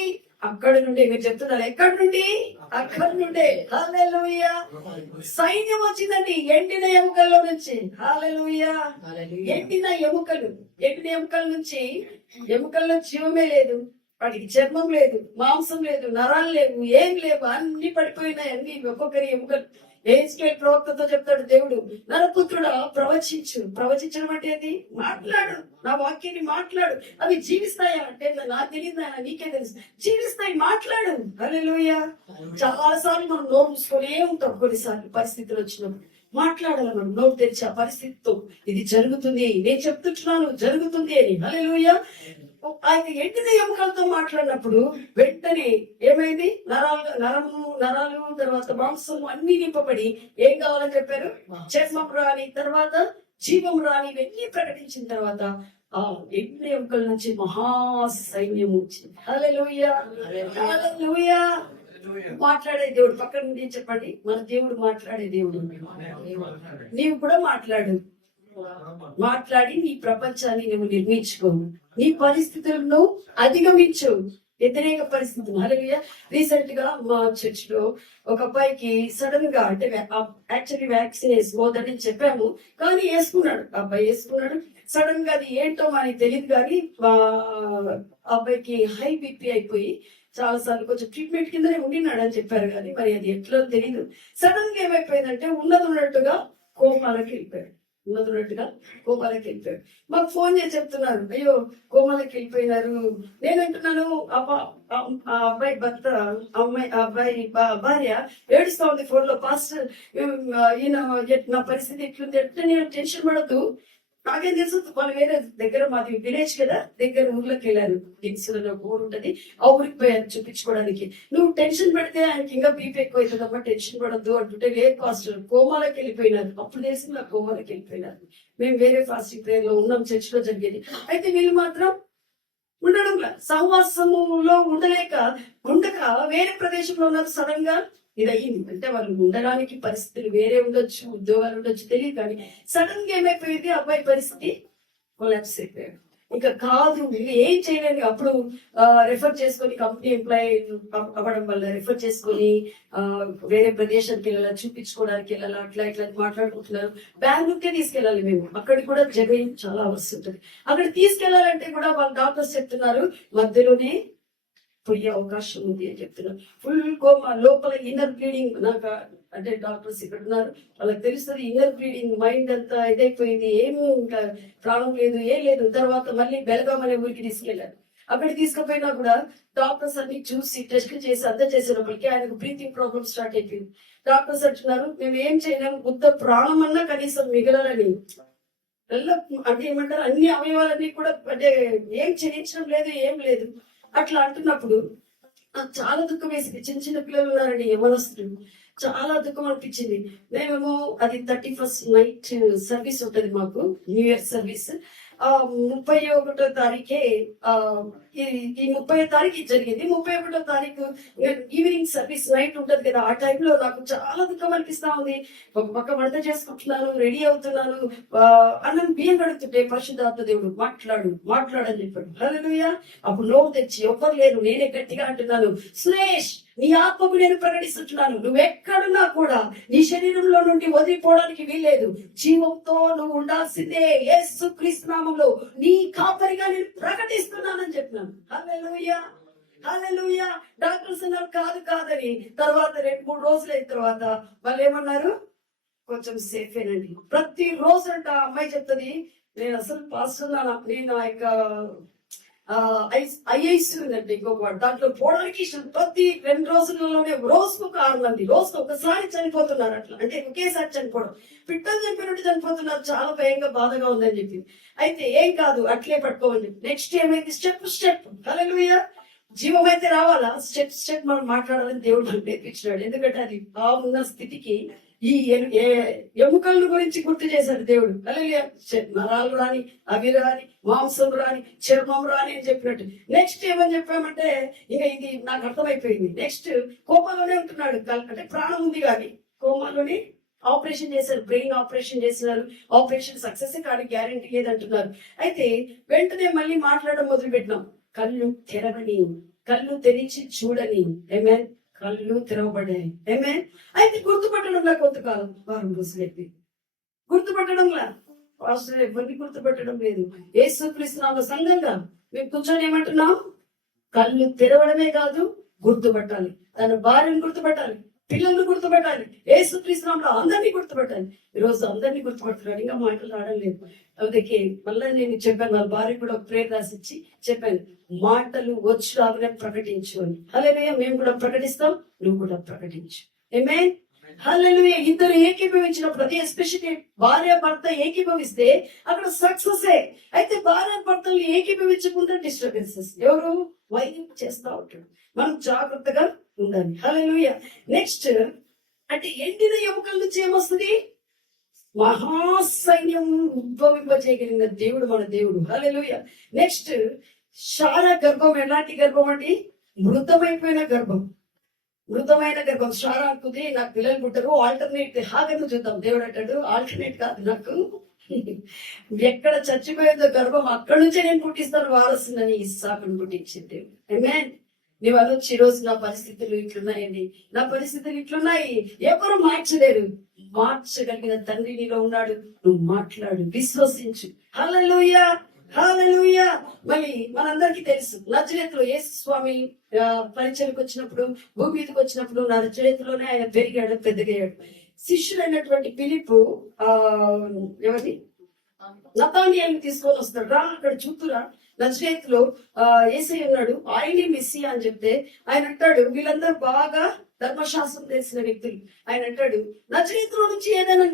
అక్కడి నుండి. మీరు చెప్తున్నారు ఎక్కడి నుండి? అక్కడి నుండే. హల్లెలూయా. సైన్యం వచ్చిందండి ఎండిన ఎముకల్లో నుంచి. హల్లెలూయా. ఎండిన ఎముకలు, ఎండిన ఎముకల నుంచి, ఎముకల్లో జీవమే లేదు, వాటికి చర్మం లేదు, మాంసం లేదు, నరాలు లేవు, ఏం లేవు, అన్ని పడిపోయినాయి. అన్ని ఒక్కొక్కరి ఎముకలు. ఏజ్కేల్ ప్రవక్తతో చెప్తాడు దేవుడు, నరపుత్రుడా ప్రవచించు. ప్రవచించడం అంటే ఏంటి? మాట్లాడు, నా వాక్యాన్ని మాట్లాడు. అవి జీవిస్తాయా అంటే నాకు తెలియదు, నీకే తెలుసు. జీవిస్తాయి, మాట్లాడు. హల్లెలూయా. చాలా సార్లు మనం నోరు మూసుకొనే ఉంటాం. కొన్నిసార్లు పరిస్థితులు వచ్చినప్పుడు మాట్లాడాలి. మనం నోరు తెరిచి ఆ పరిస్థితితో, ఇది జరుగుతుంది, నేను చెప్తున్నాను జరుగుతుంది అని. హల్లెలూయా. ఆయన ఎండిన ఎముకలతో మాట్లాడినప్పుడు వెంటనే ఏమైంది? నరాలు తర్వాత మాంసము అన్ని నింపబడి ఏం కావాలని చెప్పారు? చర్మం రాని, తర్వాత జీవం రాని, ఇవన్నీ ప్రకటించిన తర్వాత ఆ ఎండిన ఎముకల నుంచి మహా సైన్యం వచ్చింది. హల్లెలూయా, హల్లెలూయా. మాట్లాడే దేవుడు. పక్కన నుండి చెప్పండి, మన దేవుడు మాట్లాడే దేవుడు. నీవు కూడా మాట్లాడు. మాట్లాడి నీ ప్రపంచాన్ని నువ్వు నిర్మించుకో. నీ పరిస్థితులను అధిగమించు, వ్యతిరేక పరిస్థితులు. హల్లెలూయా. రీసెంట్ గా మా చర్చ్ లో ఒక అబ్బాయికి సడన్ గా, అంటే యాక్చువల్లీ వ్యాక్సిన్ వేసుకోవద్దని చెప్పాము, కానీ వేసుకున్నాడు. అబ్బాయి వేసుకున్నాడు. సడన్ గా అది ఏంటో మనకి తెలియదు, కానీ అబ్బాయికి హై బీపీ అయిపోయి చాలా సార్లు కొంచెం ట్రీట్మెంట్ కిందనే ఉండినాడు అని చెప్పారు, కానీ మరి అది ఎట్లా తెలియదు. సడన్ గా ఏమైపోయిందంటే ఉన్నది ఉన్నట్టుగా కోమాలకి వెళ్ళిపోయాడు. ఉన్నట్టుగా కోమాలకి వెళ్ళిపోయాడు. మాకు ఫోన్ చేసి చెప్తున్నారు, అయ్యో కోమాలకి వెళ్ళిపోయినారు. నేను అంటున్నాను, ఆ అబ్బాయి భర్త, ఆ అబ్బాయి భార్య ఏడుస్తా ఉంది ఫోన్ లో, పాస్టర్ ఈయన నా పరిస్థితి ఇట్లుంది అంటే, నేను టెన్షన్ పడద్దు, నాకేం తెలుసు, వాళ్ళు వేరే దగ్గర, మాది విలేజ్ కదా, దగ్గర ఊర్లోకి వెళ్ళారు, దిగ్సులో ఒక ఊరు ఉంటది, ఆ ఊరికి పోయారు చూపించుకోవడానికి. నువ్వు టెన్షన్ పెడితే ఆయనకి ఇంకా బీపీ ఎక్కువ అవుతుందమ్మా, టెన్షన్ పడద్దు అంటుంటే, ఏ పాస్టర్ కోమాలకి వెళ్ళిపోయినారు. అప్పుడు తెలిసి నా కోమాలకి వెళ్ళిపోయినారు. మేము వేరే ఫాస్టింగ్ ప్రేయర్ లో ఉన్నాం, చర్చ్ లో జరిగేది. అయితే వీళ్ళు మాత్రం ఉండడం, సహవాసములో ఉండక వేరే ప్రదేశంలో ఉన్నారు. సడన్ గా ఇది అయ్యింది అంటే, వాళ్ళు ఉండడానికి పరిస్థితులు వేరే ఉండొచ్చు, ఉద్యోగాలు ఉండొచ్చు, తెలియదు. కానీ సడన్ గా ఏమైపోయింది, అబ్బాయి పరిస్థితి కొలాప్స్ అయిపోయాడు. ఇంకా కాదు, ఏం చేయలేని అప్పుడు రెఫర్ చేసుకొని, కంపెనీ ఎంప్లాయీ అవ్వడం వల్ల రెఫర్ చేసుకొని వేరే ప్రదేశానికి వెళ్ళాలి, చూపించుకోవడానికి వెళ్ళాలి, అట్లా ఇట్లా మాట్లాడుకుంటున్నారు. బెంగళూరుకే తీసుకెళ్ళాలి మేము, అక్కడికి కూడా జగన్ చాలా అవసరం ఉంటుంది. అక్కడ తీసుకెళ్లాలంటే కూడా వాళ్ళ డాక్టర్స్ చెప్తున్నారు మధ్యలోనే పోయే అవకాశం ఉంది అని చెప్తున్నారు. ఫుల్ కోమా, లోపల ఇన్నర్ బ్లీడింగ్. నాకు అంటే డాక్టర్స్ ఇక్కడ ఉన్నారు, వాళ్ళకి తెలుస్తుంది ఇన్నర్ బ్లీడింగ్, మైండ్ అంతా ఇదైపోయింది, ఏమో ఇంకా ప్రాణం లేదు, ఏం లేదు. తర్వాత మళ్ళీ బెలగాం అనే ఊరికి తీసుకెళ్లారు. అక్కడికి తీసుకుపోయినా కూడా డాక్టర్స్ అన్ని చూసి టెస్ట్ చేసి అంతా చేసేటప్పటికి ఆయనకు బ్రీతింగ్ ప్రాబ్లమ్ స్టార్ట్ అయిపోయింది. డాక్టర్స్ అంటున్నారు, మేము ఏం చేయలేము, బుద్ధ ప్రాణం అన్నా కనీసం మిగలాలని. అంటే ఏమంటారు, అన్ని అవయవాలన్నీ కూడా అంటే ఏం చేయించడం లేదు, ఏం లేదు. అట్లా అంటున్నప్పుడు నాకు చాలా దుఃఖం వేసింది. చిన్న చిన్న పిల్లలు ఉన్నారండి, యవనస్తులు, చాలా దుఃఖం అనిపించింది. మేమేమో అది 31st నైట్ సర్వీస్ ఉంటది మాకు, న్యూ ఇయర్ సర్వీస్. 31వ తారీఖే ఈ 30వ తారీఖు జరిగింది. 31వ తారీఖు ఈవినింగ్ సర్వీస్ నైట్ ఉంటది కదా, ఆ టైంలో నాకు చాలా దుఃఖం అనిపిస్తా ఉంది. ఒక పక్క వంట చేసుకుంటున్నాను, రెడీ అవుతున్నాను, అన్నం బియ్యం కడుగుతుంటే పరిశుద్ధాత్మ దేవుడు మాట్లాడని చెప్పాడు. హల్లెలూయా. అప్పుడు నోరు తెచ్చి ఎవ్వరు లేరు, నేనే గట్టిగా అంటున్నాను, సురేష్ నీ ఆత్మకు నేను ప్రకటిస్తున్నాను, నువ్వెక్కడున్నా కూడా నీ శరీరంలో నుండి వదిలిపోవడానికి వీల్లేదు, జీవంతో నువ్వు ఉండాల్సిందే. యేసు క్రీస్తు నామములో నీ కాపరిగా నేను ప్రకటిస్తున్నానని చెప్పినాను. హల్లెలూయా, హల్లెలూయా. డాక్టర్స్ అన్నారు కాదని. తర్వాత 2-3 రోజులు అయిన తర్వాత వాళ్ళు ఏమన్నారు, కొంచెం సేఫేనండి. ప్రతి రోజు అంట అమ్మాయి చెప్తుంది, నేను అసలు పాస్టర్, నేను ఆ యొక్క ఐఐస్ ఉందంటే ఇంకొక దాంట్లో పోవడానికి ఇష్టం. ప్రతి 2 రోజులలోనే రోజుకు 6 మంది రోజుకు ఒకసారి చనిపోతున్నారు. అట్లా అంటే ఒకేసారి చనిపోవడం, పిట్టలు చనిపోయినట్టు చనిపోతున్నారు. చాలా భయంగా బాధగా ఉందని చెప్పి, అయితే ఏం కాదు అట్లే పట్టుకోవాలి. నెక్స్ట్ ఏమైంది, స్టెప్. హల్లెలూయా. జీవం అయితే రావాలా, స్టెప్ మనం మాట్లాడాలని దేవుడు నేర్పించినాడు. ఎందుకంటే అది ఆ ఉన్న స్థితికి ఈ ఎముకల గురించి గుర్తు చేశాడు దేవుడు. అలాగే నరాలు రాని, అవి రాని, మాంసం రాని, చర్మం రాని అని చెప్పినట్టు. నెక్స్ట్ ఏమని చెప్పామంటే, ఇంకా ఇది నాకు అర్థమైపోయింది. నెక్స్ట్ కోమాలోనే ఉంటున్నాడు, అంటే ప్రాణం ఉంది కానీ కోమాలోనే ఆపరేషన్ చేశారు, బ్రెయిన్ ఆపరేషన్ చేసినారు. ఆపరేషన్ సక్సెస్ కానీ గ్యారంటీ లేదంటున్నారు. అయితే వెంటనే మళ్ళీ మాట్లాడడం మొదలు పెట్టినాం. కళ్ళు తెరవని, కళ్ళు తెరిచి చూడని. ఆమేన్. కళ్ళు తెరవబడ్డాయి. ఆమేన్. అయితే గుర్తుపట్టడంలా కొంతకాలం, వారం రోజులైతే గుర్తుపట్టడంలా, పాస్టర్ ఎవరిని గుర్తుపట్టడం లేదు. యేసుక్రీస్తు నామములో సంఘంగా మేము కూర్చొని ఏమంటున్నాం, కళ్ళు తెరవడమే కాదు, గుర్తుపట్టాలి. తన భార్యను గుర్తుపట్టాలి, పిల్లల్ని గుర్తుపట్టాలి, యేసుక్రీస్తు నామములో అందరినీ గుర్తుపట్టాలి. ఈరోజు అందరినీ గుర్తుపడుతున్నాడు, ఇంకా మాటలు రావడం లేదు. అందుకే మళ్ళీ నేను చెప్పాను, వాళ్ళ భార్య కూడా ఒక ప్రేయర్ రాసిచ్చి చెప్పాను, మాటలు వచ్చు రాగానే ప్రకటించు అని. హల్లెలూయా. మేము కూడా ప్రకటిస్తాం, నువ్వు కూడా ప్రకటించు. ఆమేన్. హల్లెలూయా. ఇద్దరు ఏకీభవించినప్పుడు, అది ఎస్పెషల్లీ భార్య భర్త ఏకీభవిస్తే అక్కడ సక్సెస్. అయితే భార్య భర్తలు ఏకీభవించకుండా డిస్టర్బెన్సెస్, ఎవరు వైద్యం చేస్తా ఉంటాడు. మనం జాగ్రత్తగా ఉండాలి. హల్లెలూయా. నెక్స్ట్ అంటే ఎండిన ఎముకల నుంచి ఏమొస్తుంది, మహాసైన్యం ఉద్భవింపజేయగలిగిన దేవుడు మన దేవుడు. హల్లెలూయా. నెక్స్ట్ శారా గర్భం ఎలాంటి గర్భం అండి, మృతమైన గర్భం. శారా అనుకుంది నాకు పిల్లలు పుట్టరు, ఆల్టర్నేట్ హాగర్ను చూద్దాం. దేవుడు అంటాడు ఆల్టర్నేట్ కాదు, నాకు ఎక్కడ చచ్చిపోయేదో గర్భం అక్కడి నుంచే నేను పుట్టిస్తాను వారసునని ఇస్సాకును పుట్టించింది. ఆమేన్. నువ్వు అనొచ్చు, ఈ రోజు నా పరిస్థితులు ఇట్లున్నాయండి, నా పరిస్థితులు ఇట్లున్నాయి, ఎవరు మార్చలేరు. మార్చగలిగిన తండ్రి నీలో ఉన్నాడు, నువ్వు మాట్లాడు, విశ్వసించు. హల్లెలూయా, హల్లెలూయా. మళ్ళీ మనందరికీ తెలుసు, నజరేతులో యేసు స్వామి పరిచయకు వచ్చినప్పుడు, భూమి మీదకి వచ్చినప్పుడు నజరేతులోనే ఆయన పెరిగాడు, పెద్దగయ్యాడు. శిష్యులైనటువంటి ఫిలిప్పు ఎవరి నతానియాని తీసుకొని వస్తాడు. రా అక్కడ చూతురా నజరేతులో యేసయ్య ఉన్నాడు, ఆయనే మెస్సియా అని చెప్తే ఆయన అంటాడు, వీళ్ళందరూ బాగా ధర్మశాస్త్రం తెలిసిన వ్యక్తులు. ఆయన అంటాడు, నజరేతులో నుంచి ఏదైనా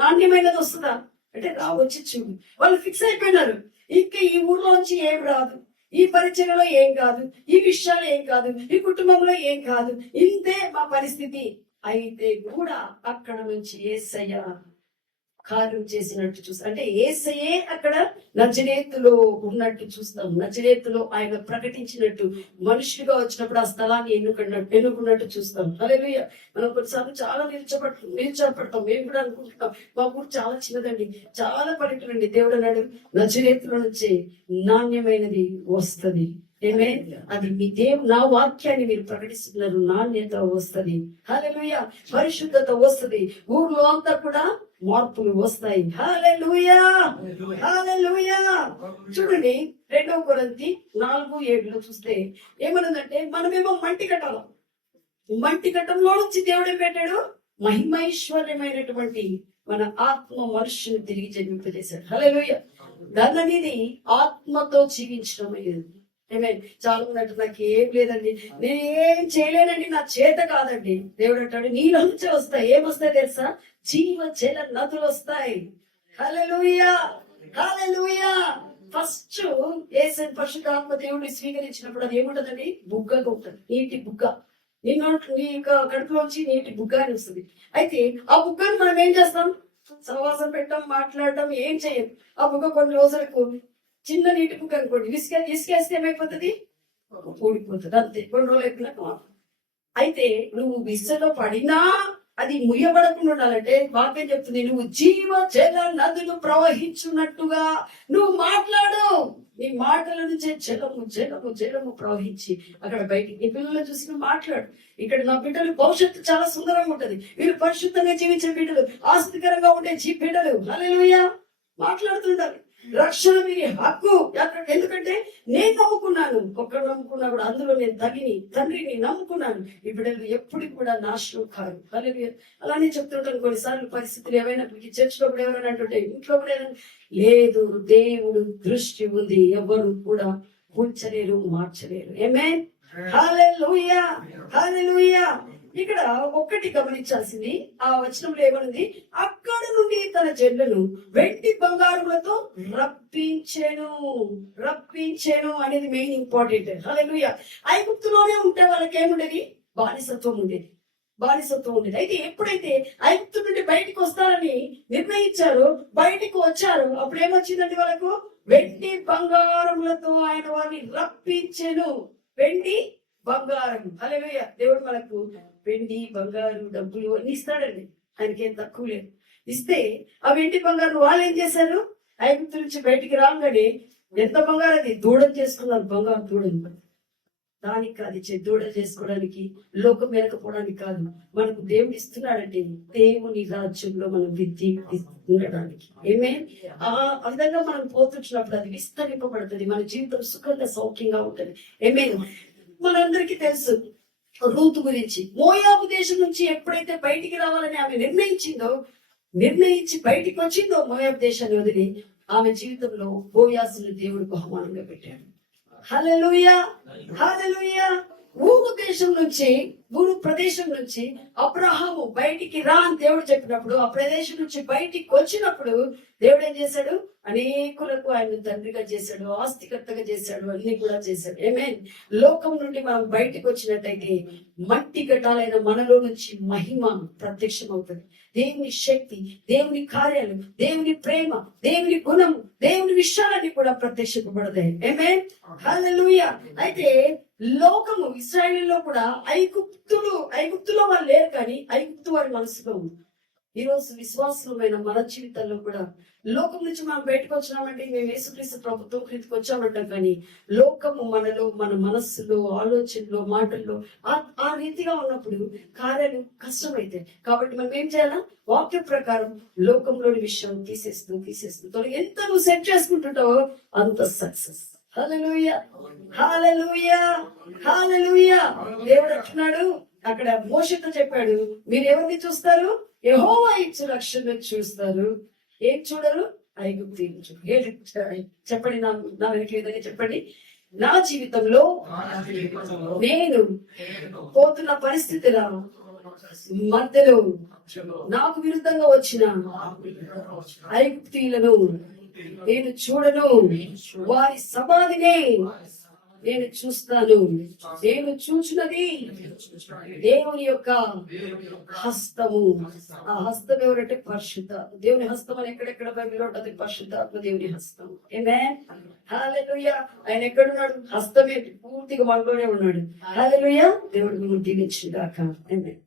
నాణ్యమైనది వస్తుందా అంటే రావచ్చి చూడు. వాళ్ళు ఫిక్స్ అయిపోయినారు, ఇంకా ఈ ఊర్లోంచి ఏం రాదు, ఈ పరిచయలో ఏం కాదు, ఈ విషయాలు ఏం కాదు, ఈ కుటుంబంలో ఏం కాదు, ఇంతే మా పరిస్థితి. అయితే కూడా అక్కడ నుంచి యేసయ్య కార్యం చేసినట్టు చూస్తాం. అంటే యేసయ్యే అక్కడ నజరేతులో ఉన్నట్టు చూస్తాం. నజరేతులో ఆయన ప్రకటించినట్టు మనుషులుగా వచ్చినప్పుడు ఆ స్థలాన్ని ఎన్నుకున్నట్టు చూస్తాం. హల్లెలూయా. మనం కొన్నిసార్లు చాలా నిరుత్సాహపడతాం. మేము కూడా అనుకుంటున్నాం మా ఊరు చాలా చిన్నదండి, చాలా పల్లెటూరండి. దేవుడు అన్నాడు, నజరేతులో నుంచి నాణ్యమైనది వస్తది. ఏమే అది మీ నా వాక్యాన్ని మీరు ప్రకటిస్తున్నారు, నాణ్యత వస్తది. హల్లెలూయా. పరిశుద్ధత వస్తది. ఊర్లో అంతా కూడా మార్పులు వస్తాయి. హల్లెలూయా, హల్లెలూయా. చూడండి 2 కొరింథీ 4:7 చూస్తే ఏమన్నదంటే, మనమేమో మంటి కట్టాలం, మంటి కట్టంలో నుంచి దేవుడే పెట్టాడు మహిమైశ్వర్యమైనటువంటి మన ఆత్మ మనుషుని తిరిగి జన్మింపజేశాడు. హల్లెలూయా. దాని అనేది ఆత్మతో జీవించడం అయ్యేది. చాలా మంది అంటే నాకు ఏం లేదండి, నేనేం చేయలేనండి, నా చేత కాదండి. దేవుడు అంటాడు, నీలో నుంచే వస్తాయి. ఏమొస్తాయి తెలుసా? జీవ జల నదులు వస్తాయి. హల్లెలూయా, హల్లెలూయా. ఫస్ట్ యేసయ్య పరిశుద్ధాత్మ దేవుడిని స్వీకరించినప్పుడు అది ఏముంటదండి? బుగ్గగా ఉంటుంది, నీటి బుగ్గ. నీ కడుపులోంచి నీటి బుగ్గ అని వస్తుంది. అయితే ఆ బుగ్గను మనం ఏం చేస్తాం? సహవాసం పెట్టాం, మాట్లాడటం ఏం చేయం. ఆ బుగ్గ కొన్ని రోజులకు చిన్న నీటి బుగ్గ అనుకోండి, ఇసుకేస్తే ఏమైపోతుంది? ఊడిపోతుంది, అంతే. కొన్ని రోజులు అయిపోయినాక. అయితే నువ్వు విసులో పడినా అది ముయ్యబడకుండా ఉండాలంటే వాక్యం చెప్తుంది, నువ్వు జీవ జల నదులు ప్రవహించున్నట్టుగా నువ్వు మాట్లాడు. నీ మాటల నుంచే జలము జలము జలము ప్రవహించి అక్కడ బయటికి. నీ పిల్లలను చూసి నువ్వు మాట్లాడు. ఇక్కడ నా బిడ్డలు భవిష్యత్తు చాలా సుందరంగా ఉంటది, వీళ్ళు పరిశుద్ధంగా జీవించిన బిడ్డలు, ఆస్తికరంగా ఉండే బిడ్డలు. హల్లెలూయా. మాట్లాడుతుండాలి. రక్షణ మీ హక్కు. ఎందుకంటే నేను నమ్ముకున్నాను, ఒక్కడు నమ్ముకున్నా కూడా అందులో నేను తండ్రిని నమ్ముకున్నాను. ఈ బిడ్డలు ఎప్పటికి కూడా నాశనం కాదు. అలానే చెప్తుంటాను కొన్నిసార్లు పరిస్థితులు ఏమైనా చర్చ్ లో కూడా ఎవరైనా అంటుంటే, ఇంట్లో కూడా లేదు, దేవుడు దృష్టి ఉంది, ఎవరు కూడా కూర్చలేరు, మార్చలేరు. ఆమేన్. హల్లెలూయా, హల్లెలూయా. ఇక్కడ ఒక్కటి గమనించాల్సింది, ఆ వచనంలో ఏమనుంది? అక్కడ నుండి తన జనులను వెండి బంగారములతో రప్పించెను అనేది మెయిన్ ఇంపార్టెంట్. హల్లెలూయా. ఐగుప్తులోనే ఉంటే వాళ్ళకి ఏముండేది? బానిసత్వం ఉండేది. అయితే ఎప్పుడైతే ఐగుప్తు నుండి బయటికి వస్తారని నిర్ణయించారో, బయటికి వచ్చారో, అప్పుడు ఏమొచ్చిందండి వాళ్ళకు? వెండి బంగారములతో ఆయన వారిని రప్పించెను. వెండి బంగారం. హల్లెలూయా. దేవుడు మనకు వెండి బంగారు డబ్బులు అన్ని ఇస్తాడండి, ఆయనకేం తక్కువ లేదు. ఇస్తే ఆ వెండి బంగారం వాళ్ళు ఏం చేశారు? ఐగుప్తు నుంచి బయటికి రాగానే ఎంత బంగారం అది దూడం చేసుకున్నారు. బంగారు దూడని దానికి కాదు ఇచ్చేది, దూడ చేసుకోవడానికి, లోకం వెనకపోవడానికి కాదు. మనకు దేవుడు ఇస్తున్నాడంటే దేవుని రాజ్యంలో మనం విద్య ఉండడానికి. ఆ విధంగా మనం పోతున్నప్పుడు అది విస్తరింపబడుతుంది, మన జీవితం సుఖంగా సౌఖ్యంగా ఉంటుంది. మనందరికీ తెలుసు రూతు గురించి. మోయాబు దేశం నుంచి ఎప్పుడైతే బయటికి రావాలని ఆమె నిర్ణయించి బయటికి వచ్చిందో, మోయాబు దేశాన్ని వదిలి ఆమె జీవితంలో బోయాసుని దేవుడు బహుమానంగా పెట్టాడు. హల్లెలూయా, హల్లెలూయా. ఊరు ప్రదేశం నుంచి అబ్రహాము బయటికి రా అని దేవుడు చెప్పినప్పుడు, ఆ ప్రదేశం నుంచి బయటికి వచ్చినప్పుడు దేవుడు ఏం చేశాడు? అనేకులకు ఆయన తండ్రిగా చేశాడు, ఆస్తికర్తగా చేశాడు, అన్ని కూడా చేశాడు. లోకం నుండి మనం బయటికి వచ్చినట్టయితే మట్టి ఘటాలైన మనలో నుంచి మహిమ ప్రత్యక్షం అవుతుంది. దేవుని శక్తి, దేవుని కార్యాలు, దేవుని ప్రేమ, దేవుని గుణం, దేవుని విషయాలన్నీ కూడా ప్రత్యక్షపడతాయి. హల్లెలూయా. అయితే లోకము ఇశ్రాయేలులో కూడా ఐగుప్తులో వాళ్ళు లేరు, కానీ ఐగుప్తు వారి మనసులో ఉంది. ఈ రోజు విశ్వాసమైన మన జీవితంలో కూడా లోకం నుంచి మనం బయటకు వచ్చినామంటే మేము యేసుక్రీస్తు ప్రభుత్వం క్రిందికి వచ్చామంటాం, కానీ లోకము మనలో, మన మనస్సులో, ఆలోచనలో, మాటల్లో ఆ రీతిగా ఉన్నప్పుడు కార్యాలు కష్టమైతాయి. కాబట్టి మనం ఏం చేయాలా? వాక్య ప్రకారం లోకంలోని విషయం తీసేస్తూ ఎంత నువ్వు సెట్ చేసుకుంటుంటావో అంత సక్సెస్. హల్లెలూయా, హల్లెలూయా, హల్లెలూయా. దేవుడు అంటున్నాడు, అక్కడ మోషతో చెప్పాడు, మీరు ఎవరిని చూస్తారు? యెహోవా ఇచ్చు రక్షణ చూస్తారు. ఏం చూడరు? ఐగుప్తీయులు చూడరు. చెప్పండి, నా వెనక విధంగా చెప్పండి. నా జీవితంలో నేను పోతున్న పరిస్థితుల మధ్యలో నాకు విరుద్ధంగా వచ్చిన ఐగుప్తీయులను నేను చూడను, వారి సమాధినే నేను చూస్తాను. నేను చూచినది దేవుని యొక్క హస్తము. ఆ హస్తం ఎవరంటే పరిశుద్ధ దేవుని హస్తం అని ఎక్కడెక్కడ బైబిల్లో ఉంటుంది, పరిశుద్ధాత్మ దేవుని హస్తం. ఆమేన్, హల్లెలూయా. ఆయన ఎక్కడున్నాడు? హస్తమే పూర్తిగా మనలోనే ఉన్నాడు. హల్లెలూయా. దేవుడు దీవించుగాక. ఆమేన్.